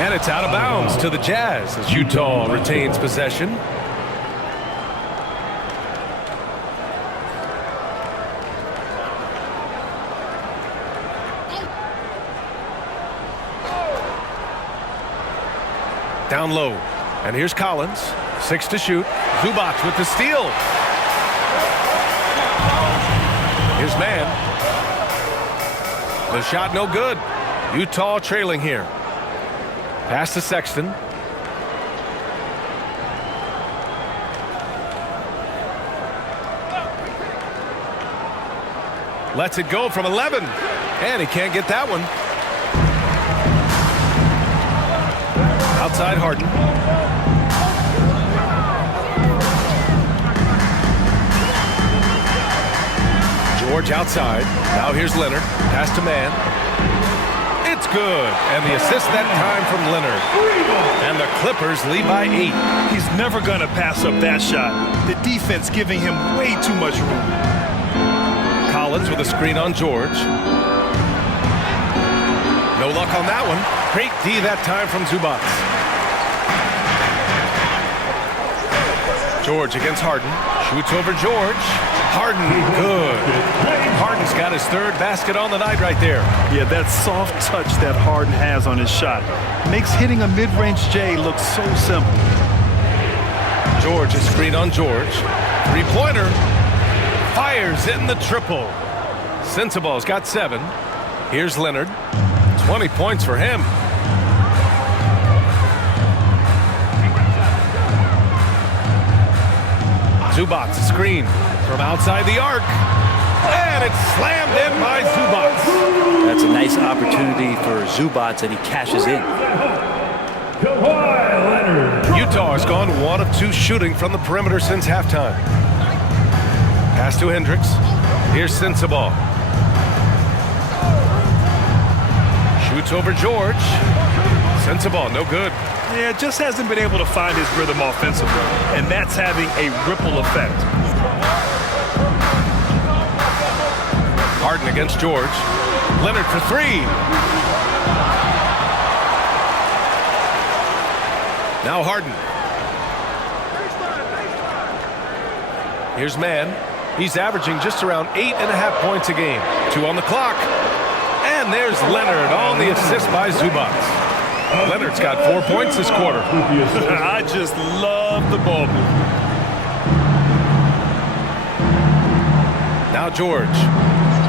And it's out of bounds to the Jazz as Utah retains possession. Down low. And here's Collins. 6 to shoot. Zubac with the steal. Here's Mann. The shot no good. Utah trailing here. Pass to Sexton. Lets it go from 11. And he can't get that one. Outside Harden. George outside. Now here's Leonard. Pass to Mann. It's good. And the assist that time from Leonard. And the Clippers lead by 8. He's never going to pass up that shot. The defense giving him way too much room. Collins with a screen on George. No luck on that one. Great D that time from Zubac. George against Harden. Shoots over George. Harden, good. Harden's got his 3rd basket on the night right there. Yeah, that soft touch that Harden has on his shot makes hitting a mid-range J look so simple. George is screen on George. 3-pointer. Fires in the triple. Sensabaugh's got 7. Here's Leonard. 20 points for him. Zubac screen from outside the arc. And it's slammed in by Zubac. That's a nice opportunity for Zubac, and he cashes in. Utah has gone 1 of 2 shooting from the perimeter since halftime. Pass to Hendricks. Here's Sensabaugh. Shoots over George. Sensabaugh, no good. Yeah, just hasn't been able to find his rhythm offensively, and that's having a ripple effect. Harden against George. Leonard for three. Now Harden. Here's Mann. He's averaging just around 8.5 points a game. 2 on the clock. And there's Leonard on the assist by Zubac. Leonard's got 4 points this quarter. I just love the ball movement. Now George.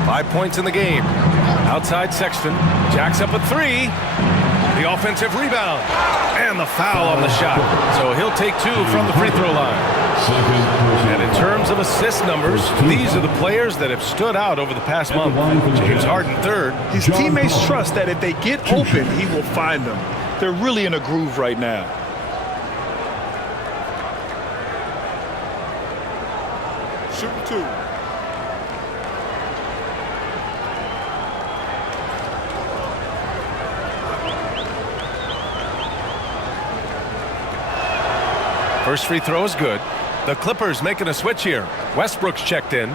5 points in the game. Outside Sexton. Jacks up a three. The offensive rebound. And the foul on the shot. So he'll take 2 from the free throw line. And in terms of assist numbers, these are the players that have stood out over the past month. James Harden third. His teammates trust that if they get open, he will find them. They're really in a groove right now. Shooting 2. First free throw is good. The Clippers making a switch here. Westbrook's checked in.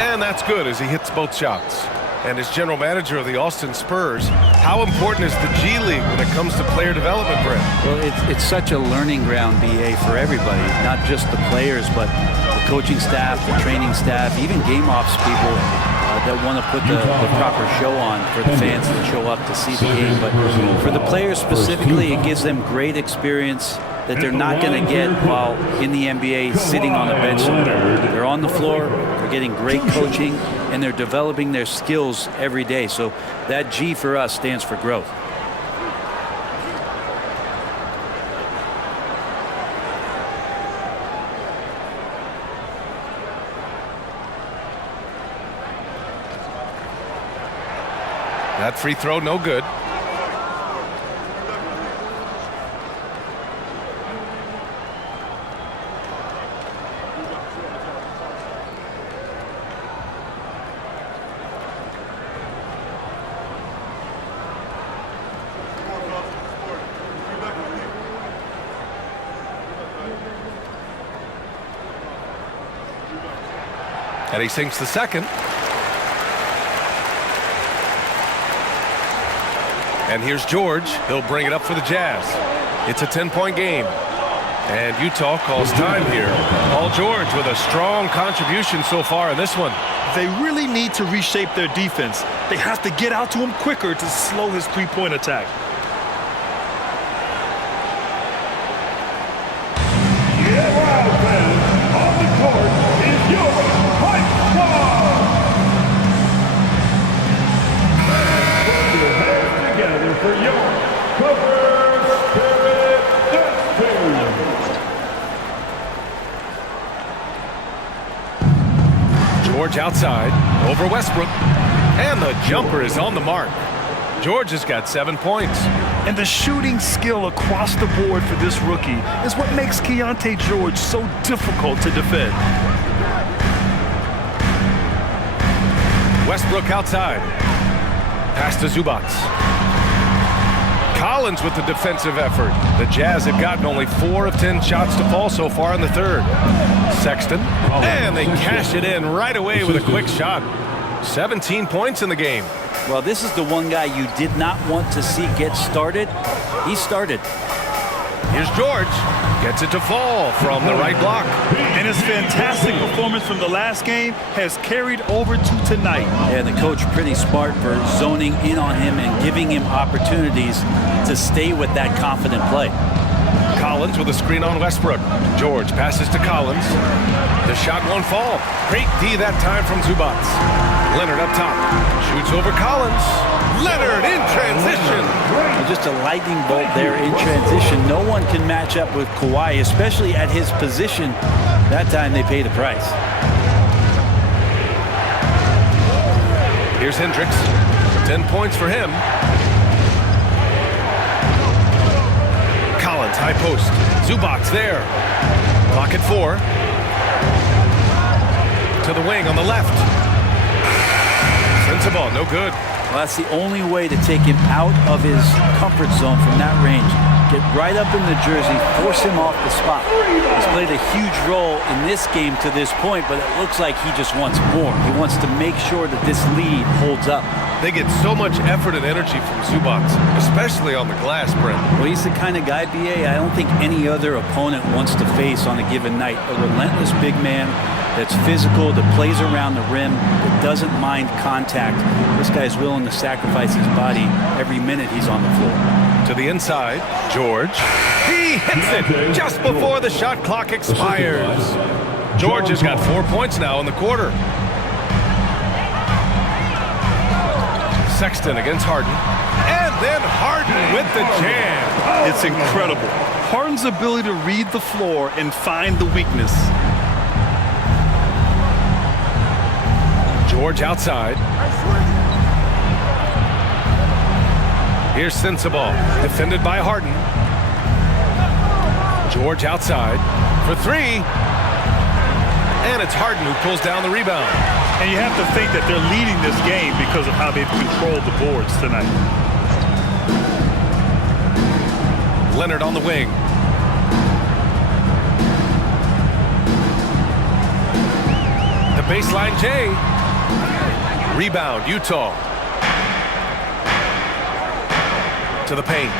And that's good as he hits both shots. And as general manager of the Austin Spurs, how important is the G League when it comes to player development, Brent? Well, it's such a learning ground, BA, for everybody, not just the players, but the coaching staff, the training staff, even game ops people that want to put the proper show on for the fans that show up to see the game. But for the players specifically, it gives them great experience that they're not going to get while in the NBA sitting on the bench somewhere. They're on the floor, they're getting great coaching, and they're developing their skills every day. So that G for us stands for growth. That free throw, no good. And he sinks the second. And here's George. He'll bring it up for the Jazz. It's a 10-point game. And Utah calls time here. Paul George with a strong contribution so far in this one. They really need to reshape their defense. They have to get out to him quicker to slow his three-point attack. On the court is your Hype Squad. Put your hands together for your Cover Spirit Dance Team. George outside, over Westbrook, and the jumper is on the mark. George has got 7 points. And the shooting skill across the board for this rookie is what makes Keontae George so difficult to defend. Westbrook outside. Pass to Zubac. Collins with the defensive effort. The Jazz have gotten only 4 of 10 shots to fall so far in the third. Sexton, and they cash it in right away with a quick shot. 17 points in the game. Well, this is the one guy you did not want to see get started. He started. Here's George. Gets it to fall from the right block. And his fantastic performance from the last game has carried over to tonight. And the coach pretty smart for zoning in on him and giving him opportunities to stay with that confident play. Collins with a screen on Westbrook. George passes to Collins. The shot won't fall. Great D that time from Zubac. Leonard up top. Shoots over Collins. Leonard in transition. Just a lightning bolt there in transition. No one can match up with Kawhi, especially at his position. That time they pay the price. Here's Hendricks. 10 points for him. Collins, high post. Zubac's there. Clock at 4. To the wing on the left. Sensible, no good. Well, that's the only way to take him out of his comfort zone from that range. Get right up in the jersey, force him off the spot. He's played a huge role in this game to this point, but it looks like he just wants more. He wants to make sure that this lead holds up. They get so much effort and energy from Zubac, especially on the glass, Brent. Well, he's the kind of guy, BA, I don't think any other opponent wants to face on a given night. A relentless big man that's physical, that plays around the rim, that doesn't mind contact. This guy's willing to sacrifice his body every minute he's on the floor. To the inside, George. He hits it just before the shot clock expires. George has got 4 points now in the quarter. Sexton against Harden. And then Harden with the jam. It's incredible. Harden's ability to read the floor and find the weakness. George outside. Here's Sensible, defended by Harden. George outside for 3. And it's Harden who pulls down the rebound. And you have to think that they're leading this game because of how they've controlled the boards tonight. Leonard on the wing. The baseline J. Rebound, Utah. To the paint.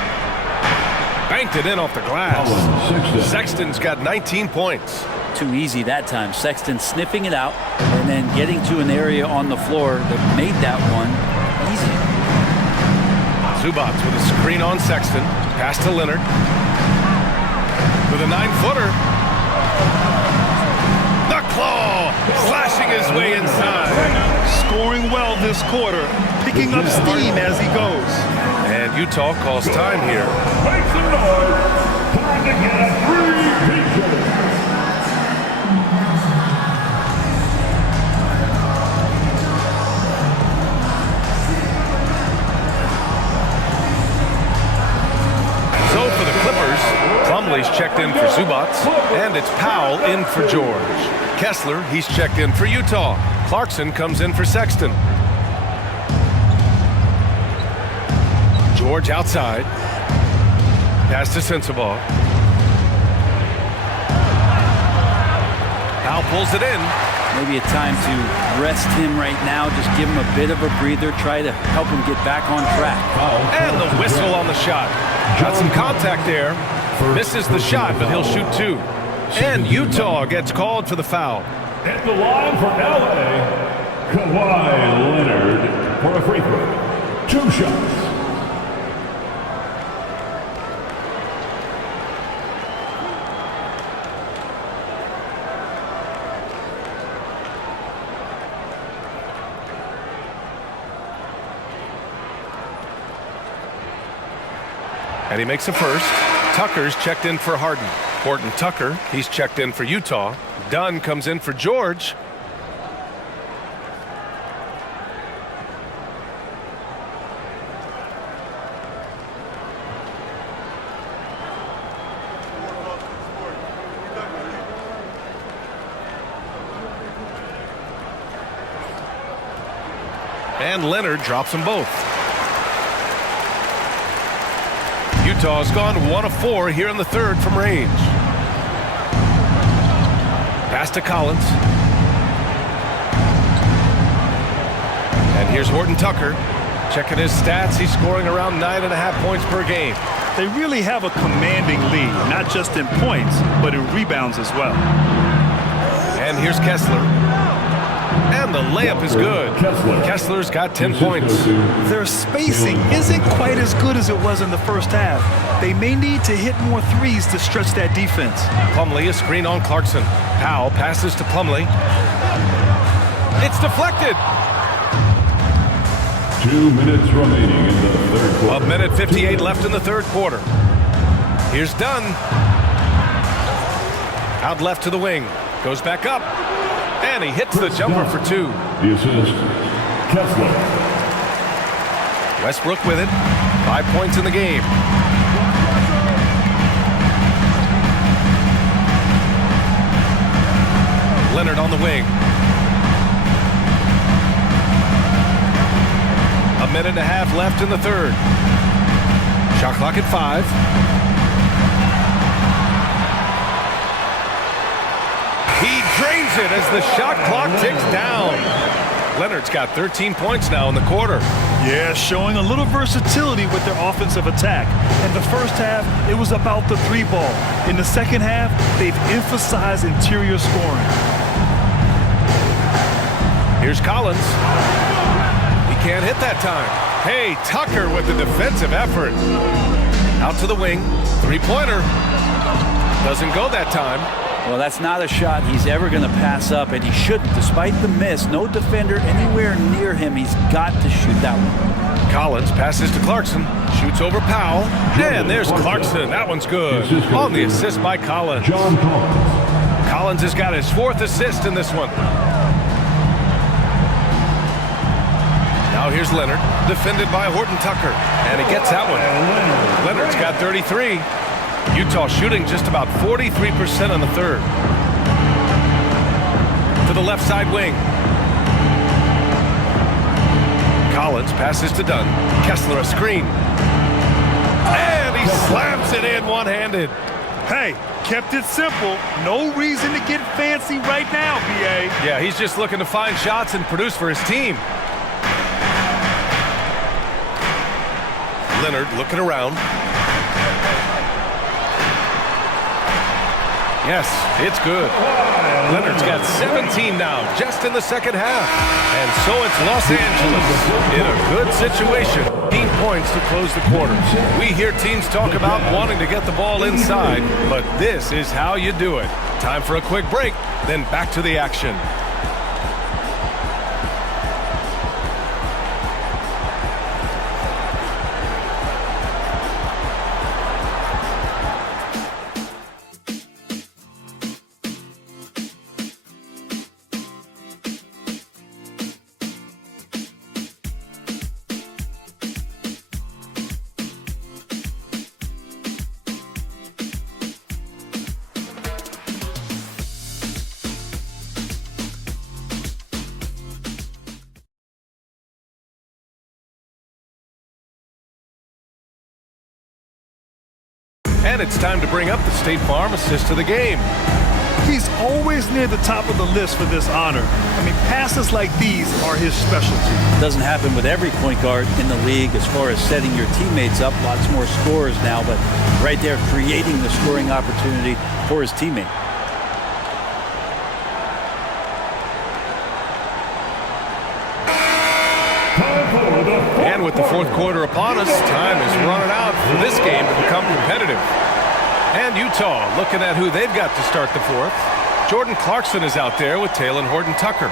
Banked it in off the glass. Sexton's got 19 points. Too easy that time. Sexton sniffing it out and then getting to an area on the floor that made that one easy. Zubac with a screen on Sexton. Pass to Leonard. With a 9-footer. The claw! Slashing his way inside. Scoring well this quarter. Picking up steam as he goes. And Utah calls time here. Make some noise. Time to get a three-peat. So for the Clippers, Plumlee's checked in for Zubac, and it's Powell in for George. Kessler, he's checked in for Utah. Clarkson comes in for Sexton. George outside. Pass to Sensible. Powell pulls it in. Maybe a time to rest him right now. Just give him a bit of a breather. Try to help him get back on track. And the whistle on the shot. Got some contact there. Misses the shot, but he'll shoot 2. And Utah gets called for the foul. At the line for LA, Kawhi Leonard for a free throw. 2 shots. And he makes a first. Tucker's checked in for Harden. Horton Tucker, he's checked in for Utah. Dunn comes in for George. And Leonard drops them both. Utah's gone 1 of 4 here in the third from range. Pass to Collins. And here's Horton Tucker. Checking his stats, he's scoring around 9.5 points per game. They really have a commanding lead, not just in points, but in rebounds as well. And here's Kessler. And the layup is good. Kessler's got 10 points. Their spacing isn't quite as good as it was in the first half. They may need to hit more threes to stretch that defense. Plumlee, a screen on Clarkson. Powell passes to Plumlee. It's deflected. 2 minutes remaining in the third quarter. 1:58 left in the third quarter. Here's Dunn. Out left to the wing. Goes back up. And he hits the jumper for 2. The assist, Kessler. Westbrook with it. 5 points in the game. Leonard on the wing. A minute and a half left in the third. Shot clock at 5. He drains it as the shot clock ticks down. Leonard's got 13 points now in the quarter. Yeah, showing a little versatility with their offensive attack. In the first half, it was about the three ball. In the second half, they've emphasized interior scoring. Here's Collins. He can't hit that time. Hey, Tucker with the defensive effort. Out to the wing. Three-pointer. Doesn't go that time. Well, that's not a shot he's ever going to pass up, and he shouldn't. Despite the miss, no defender anywhere near him. He's got to shoot that one. Collins passes to Clarkson. Shoots over Powell. And there's Clarkson. That one's good. On the assist by Collins. John Collins. Collins has got his 4th assist in this one. Now here's Leonard, defended by Horton Tucker. And he gets that one. Leonard's got 33. Utah shooting just about 43% on the third. To the left side wing. Collins passes to Dunn. Kessler a screen. And he slams it in one-handed. Hey, kept it simple. No reason to get fancy right now, BA. Yeah, he's just looking to find shots and produce for his team. Leonard looking around. Yes, it's good. Leonard's got 17 now, just in the second half. And so it's Los Angeles in a good situation. 15 points to close the quarter. We hear teams talk about wanting to get the ball inside, but this is how you do it. Time for a quick break, then back to the action. And it's time to bring up the State Farm assist of the game. He's always near the top of the list for this honor. I mean, passes like these are his specialty. Doesn't happen with every point guard in the league as far as setting your teammates up. Lots more scorers now, but right there creating the scoring opportunity for his teammate. And with the fourth quarter upon us, time is running out for this game to become competitive. And Utah looking at who they've got to start the fourth. Jordan Clarkson is out there with Taylor Horton Tucker.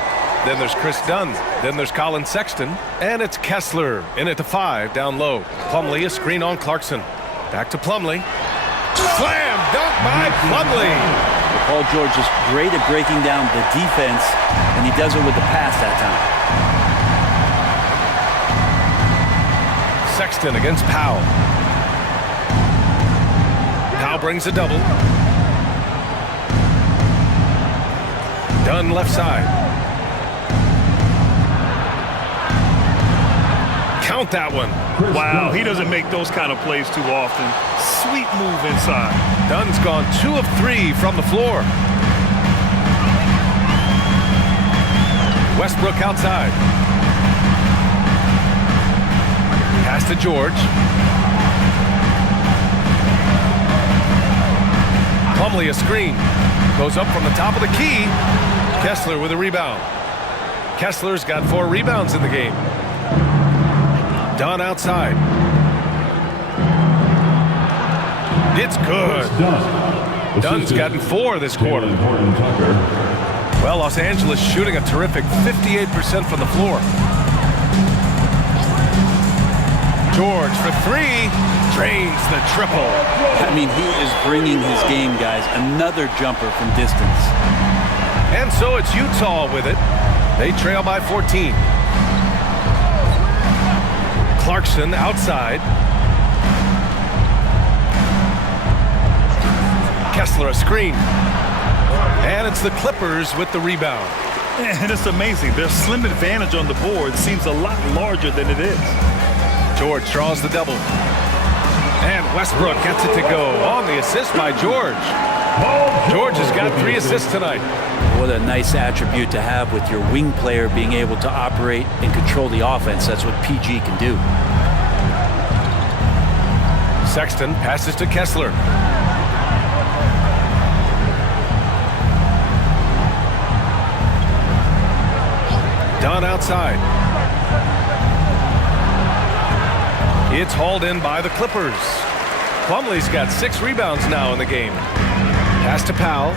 Then there's Chris Dunn. Then there's Colin Sexton. And it's Kessler in at the 5 down low. Plumlee a screen on Clarkson. Back to Plumlee. Slam dunk by Plumlee. Paul George is great at breaking down the defense, and he does it with the pass that time. Sexton against Powell. Powell brings a double. Dunn left side. Count that one. Wow, he doesn't make those kind of plays too often. Sweet move inside. Dunn's gone 2 of 3 from the floor. Westbrook outside. Pass to George. Plumlee a screen. Goes up from the top of the key. Kessler with a rebound. Kessler's got 4 rebounds in the game. Dunn outside. It's good. Dunn's gotten 4 this quarter. Well, Los Angeles shooting a terrific 58% from the floor. George for 3, drains the triple. I mean, he is bringing his game, guys. Another jumper from distance. And so it's Utah with it. They trail by 14. Clarkson outside. Kessler a screen. And it's the Clippers with the rebound. And it's amazing. Their slim advantage on the board seems a lot larger than it is. George draws the double. And Westbrook gets it to go on the assist by George. George has got 3 assists tonight. What a nice attribute to have with your wing player being able to operate and control the offense. That's what PG can do. Sexton passes to Kessler. Dunn outside. It's hauled in by the Clippers. Plumlee's got 6 rebounds now in the game. Pass to Powell.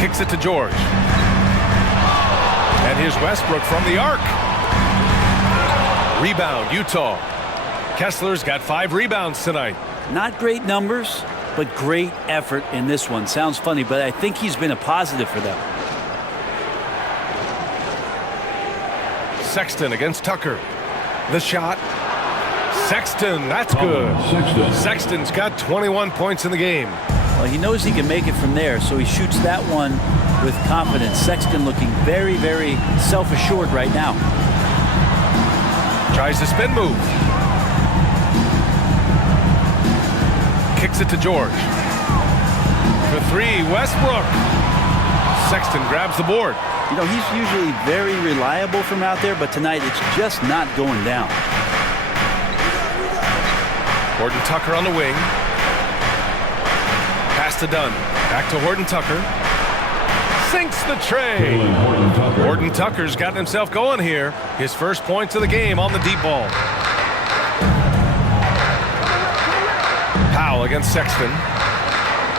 Kicks it to George. And here's Westbrook from the arc. Rebound, Utah. Kessler's got 5 rebounds tonight. Not great numbers, but great effort in this one. Sounds funny, but I think he's been a positive for them. Sexton against Tucker. The shot. Sexton, that's good. Sexton's got 21 points in the game. Well, he knows he can make it from there, so he shoots that one with confidence. Sexton looking very, very self-assured right now. Tries the spin move. Kicks it to George. For 3, Westbrook. Sexton grabs the board. You know, he's usually very reliable from out there, but tonight it's just not going down. Horton Tucker on the wing. Pass to Dunn. Back to Horton Tucker. Sinks the tray. Horton Tucker's gotten himself going here. His first points of the game on the deep ball. Powell against Sexton.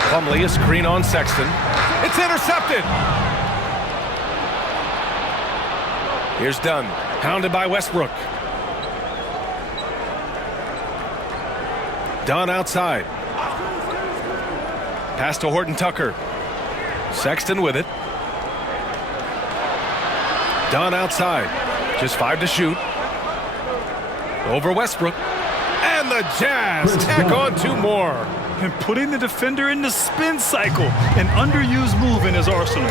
Plumlee a screen on Sexton. It's intercepted. Here's Dunn, pounded by Westbrook. Dunn outside. Pass to Horton Tucker. Sexton with it. Dunn outside. Just 5 to shoot. Over Westbrook. And the Jazz tack on 2 more. And putting the defender in the spin cycle, an underused move in his arsenal.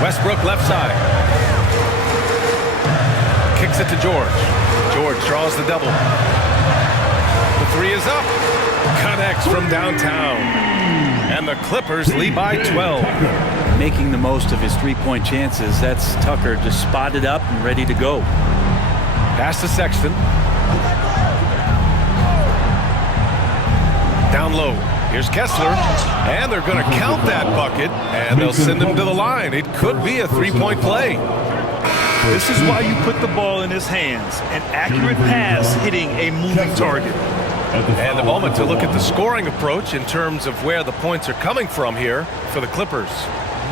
Westbrook left side. Kicks it to George. George draws the double. The 3 is up. Connects from downtown. And the Clippers lead by 12. Making the most of his 3-point chances. That's Tucker just spotted up and ready to go. Pass to Sexton. Down low. Here's Kessler. And they're going to count that bucket. And they'll send him to the line. It could be a 3-point play. This is why you put the ball in his hands. An accurate pass hitting a moving target. And a moment to look at the scoring approach in terms of where the points are coming from here for the Clippers.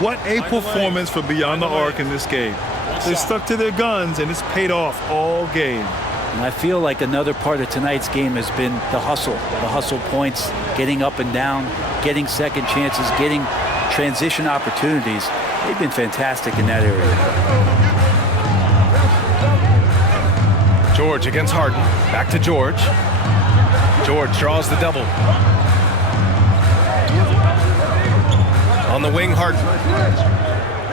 What a performance for Beyond the Arc in this game. They stuck to their guns, and it's paid off all game. And I feel like another part of tonight's game has been the hustle points, getting up and down, getting second chances, getting transition opportunities. They've been fantastic in that area. George against Harden. Back to George. George draws the double. On the wing, Harden.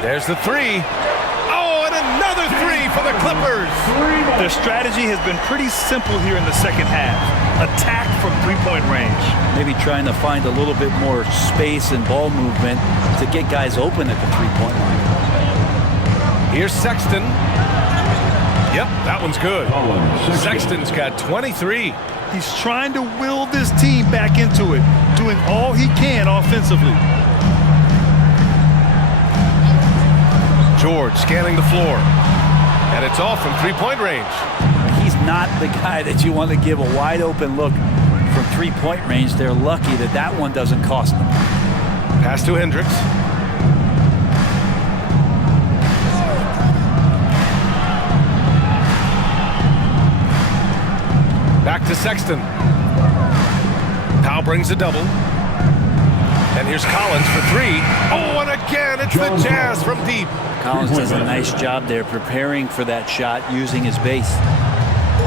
There's the 3. Oh, and another 3 for the Clippers. Their strategy has been pretty simple here in the second half. Attack from 3-point range. Maybe trying to find a little bit more space and ball movement to get guys open at the 3-point line. Here's Sexton. Yep, that one's good. Sexton's got 23. He's trying to will this team back into it, doing all he can offensively. George scanning the floor. And it's off from 3-point range. He's not the guy that you want to give a wide open look from 3-point range. They're lucky that that one doesn't cost them. Pass to Hendricks. Back to Sexton. Powell brings a double. And here's Collins for 3. Oh, and again, it's the Jazz from deep. Collins does a nice job there preparing for that shot using his base.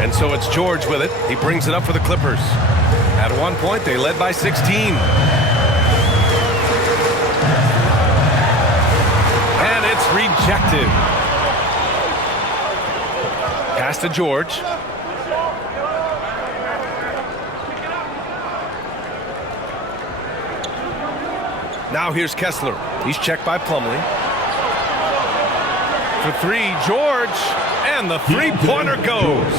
And so it's George with it. He brings it up for the Clippers. At one point, they led by 16. And it's rejected. Pass to George. Now here's Kessler. He's checked by Plumlee. For three, George. And the three-pointer goes.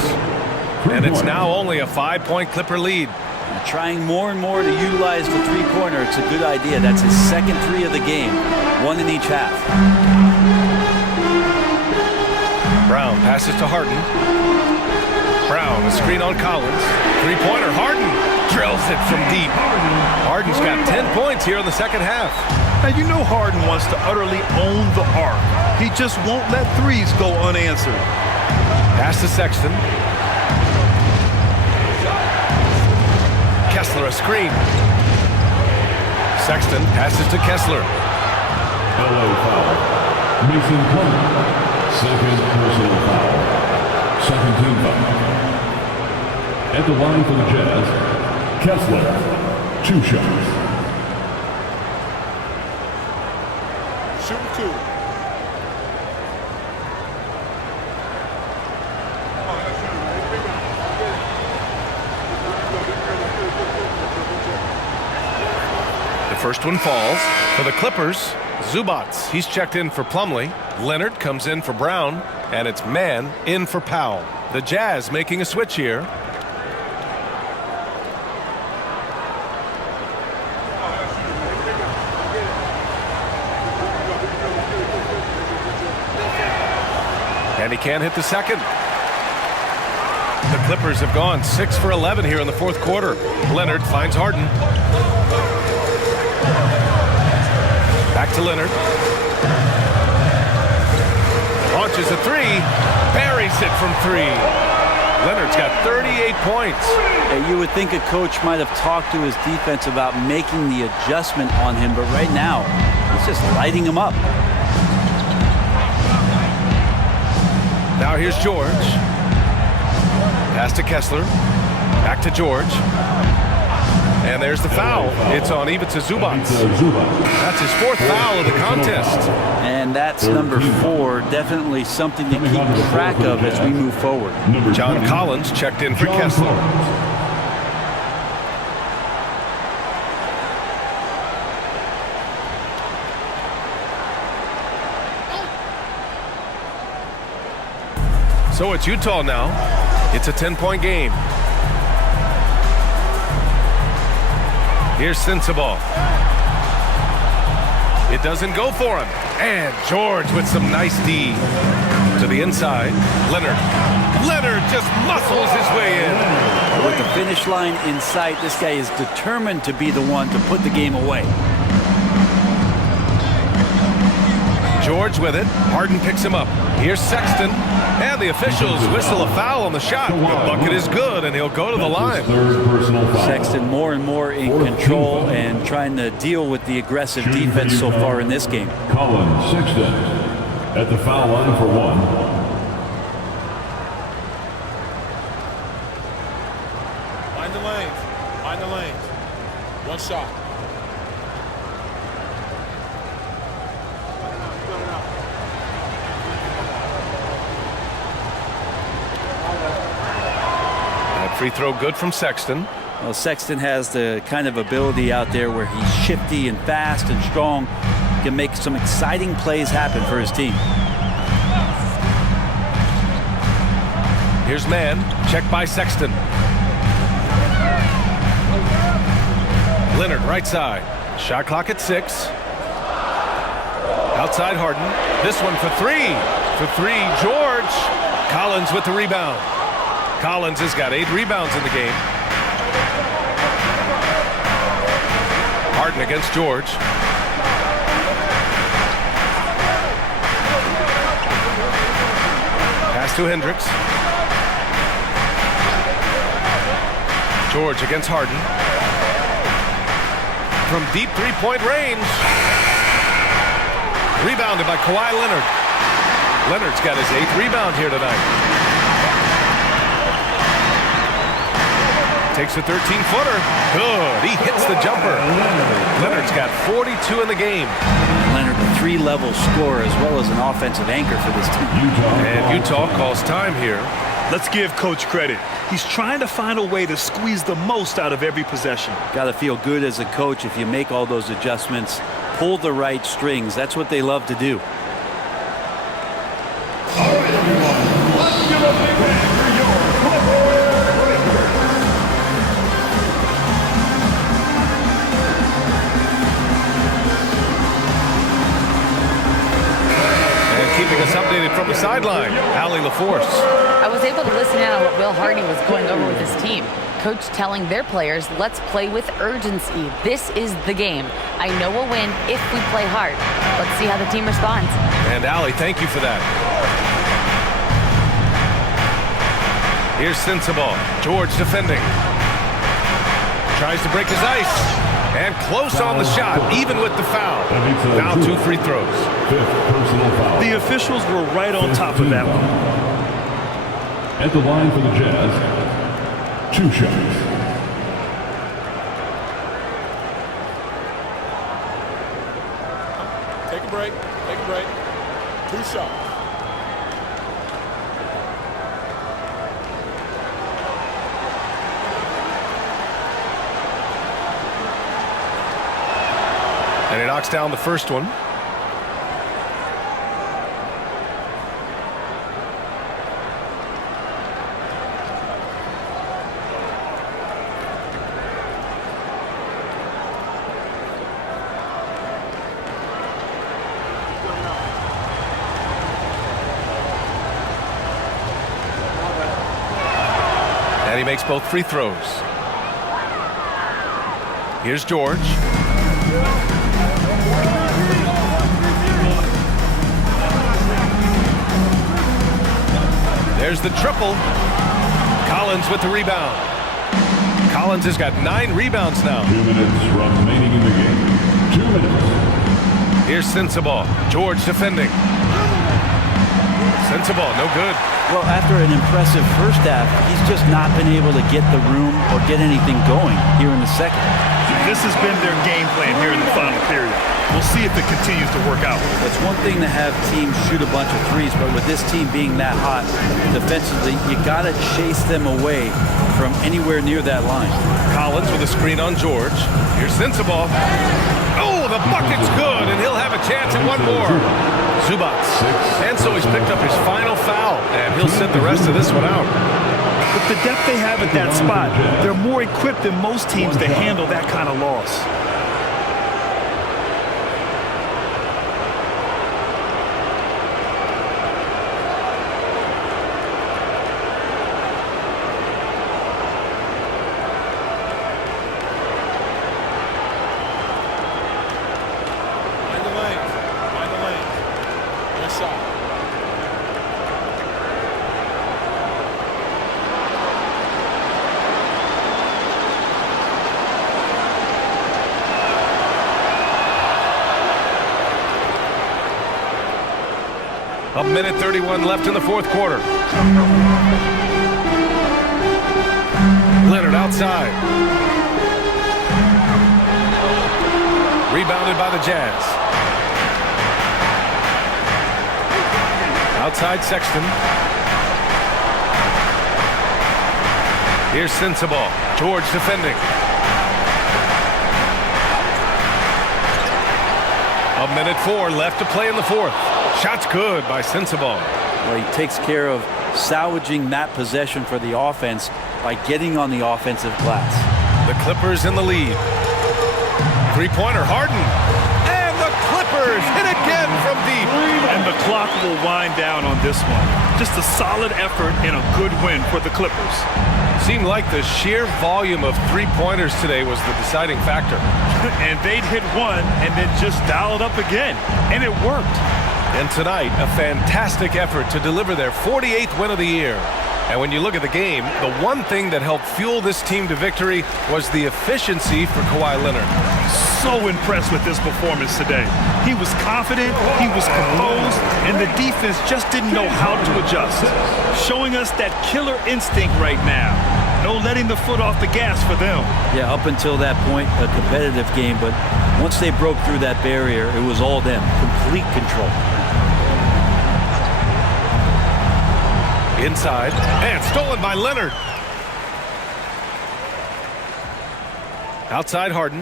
And it's now only a 5-point Clipper lead. They're trying more and more to utilize the three-pointer. It's a good idea. That's his second three of the game. One in each half. Brown passes to Harden. Brown, a screen on Collins. Three-pointer, Harden drills it from deep. Harden's got 10 points here in the second half. Now, you know Harden wants to utterly own the arc. He just won't let threes go unanswered. Pass to Sexton. Kessler, a screen. Sexton passes to Kessler. LA foul. Mason Plumlee. Second personal foul. Second team foul. At the line for the Jazz, Kessler. 2 shots. Shooting 2. The first one falls. For the Clippers, Zubats. He's checked in for Plumlee. Leonard comes in for Brown. And it's man in for Powell. The Jazz making a switch here. And he can't hit the second. The Clippers have gone 6 for 11 here in the fourth quarter. Leonard finds Harden. Back to Leonard. Launches a three. Buries it from 3. Leonard's got 38 points. You would think a coach might have talked to his defense about making the adjustment on him, but right now, he's just lighting him up. Now here's George. Pass to Kessler. Back to George. And there's the foul. It's on Ivica Zubats. That's his 4th foul of the contest. And that's number 4. Definitely something to keep track of as we move forward. John Collins checked in for Kessler. So it's Utah now. It's a 10-point game. Here's Sensabaugh. It doesn't go for him. And George with some nice D. To the inside. Leonard. Leonard just muscles his way in. With the finish line in sight, this guy is determined to be the one to put the game away. George with it. Harden picks him up. Here's Sexton. And the officials whistle a foul on the shot. The bucket is good, and he'll go to the line. Sexton more and more in control and trying to deal with the aggressive defense so far in this game. Collins, Sexton at the foul line for 1. Mind the lanes. Mind the lanes. 1 shot. Free throw good from Sexton. Well, Sexton has the kind of ability out there where he's shifty and fast and strong. He can make some exciting plays happen for his team. Here's man. Checked by Sexton. Leonard right side. Shot clock at 6. Outside Harden. This one for 3. For 3, George. Collins with the rebound. Collins has got 8 rebounds in the game. Harden against George. Pass to Hendricks. George against Harden. From deep 3-point range. Rebounded by Kawhi Leonard. Leonard's got his 8th rebound here tonight. Takes a 13-footer. Good. He hits the jumper. Leonard's got 42 in the game. Leonard, a 3-level scorer as well as an offensive anchor for this team. And Utah calls time here. Let's give Coach credit. He's trying to find a way to squeeze the most out of every possession. Got to feel good as a coach if you make all those adjustments, pull the right strings. That's what they love to do. Keeping us updated from the sideline, Allie LaForce. I was able to listen in on what Will Hardy was going over with his team. Coach telling their players, let's play with urgency. This is the game. I know we'll win if we play hard. Let's see how the team responds. And Allie, thank you for that. Here's Sensabaugh. George defending. Tries to break his ice. And close on the shot, even with the foul. Now 2 free throws. 5th personal foul. The officials were right on top of that one. At the line for the Jazz, 2 shots. Take a break. Take a break. 2 shots. And he knocks down the first one. And he makes both free throws. Here's George. There's the triple. Collins with the rebound. Collins has got 9 rebounds now. 2 minutes remaining in the game. 2 minutes. Here's Sensabaugh. George defending. Sensabaugh, no good. Well, after an impressive first half, he's just not been able to get the room or get anything going here in the second. This has been their game plan here in the final period. We'll see if it continues to work out. It's one thing to have teams shoot a bunch of threes, but with this team being that hot defensively, you got to chase them away from anywhere near that line. Collins with a screen on George. Here's Sensabaugh. Oh, the bucket's good, and he'll have a chance at one more. Zubac. And so he's picked up his final foul, and he'll sit the rest of this one out. With the depth they have at that spot, they're more equipped than most teams to handle that kind of loss. Find the lanes. Find the lanes. Good shot. A minute 31 left in the fourth quarter. Leonard outside. Rebounded by the Jazz. Outside Sexton. Here's Sensabaugh. George defending. A minute 4 left to play in the fourth. Shot's good by Sensabaugh. Well, he takes care of salvaging that possession for the offense by getting on the offensive glass. The Clippers in the lead. Three-pointer, Harden. And the Clippers hit again from deep. And the clock will wind down on this one. Just a solid effort and a good win for the Clippers. Seemed like the sheer volume of three-pointers today was the deciding factor. And they'd hit one and then just dial it up again. And it worked. And tonight, a fantastic effort to deliver their 48th win of the year. And when you look at the game, the one thing that helped fuel this team to victory was the efficiency for Kawhi Leonard. So impressed with this performance today. He was confident, he was composed, and the defense just didn't know how to adjust. Showing us that killer instinct right now. No letting the foot off the gas for them. Yeah, up until that point, a competitive game, but once they broke through that barrier, it was all them. Complete control. Inside, and stolen by Leonard. Outside Harden.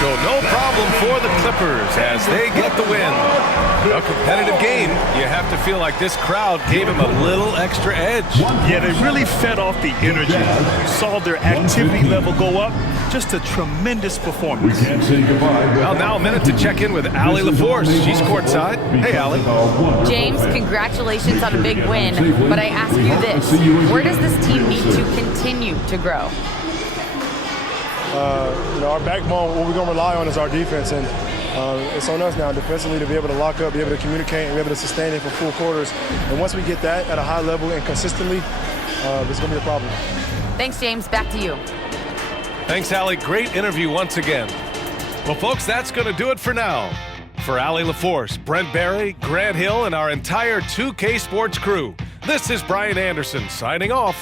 So no problem for the Clippers as they get the win. A competitive game. You have to feel like this crowd gave them a little extra edge. Yeah, they really fed off the energy. You saw their activity level go up. Just a tremendous performance. We can't say goodbye. Well, now a minute to check in with Allie LaForce. She's courtside. Hey, Allie. James, congratulations on a big win, but I ask you this. Where does this team need to continue to grow? Our backbone, what we're going to rely on is our defense, and it's on us now defensively to be able to lock up, be able to communicate, and be able to sustain it for full quarters. And once we get that at a high level and consistently, it's going to be a problem. Thanks, James. Back to you. Thanks, Allie. Great interview once again. Well, folks, that's going to do it for now. For Allie LaForce, Brent Barry, Grant Hill, and our entire 2K Sports crew, this is Brian Anderson signing off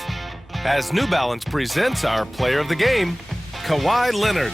as New Balance presents our player of the game, Kawhi Leonard.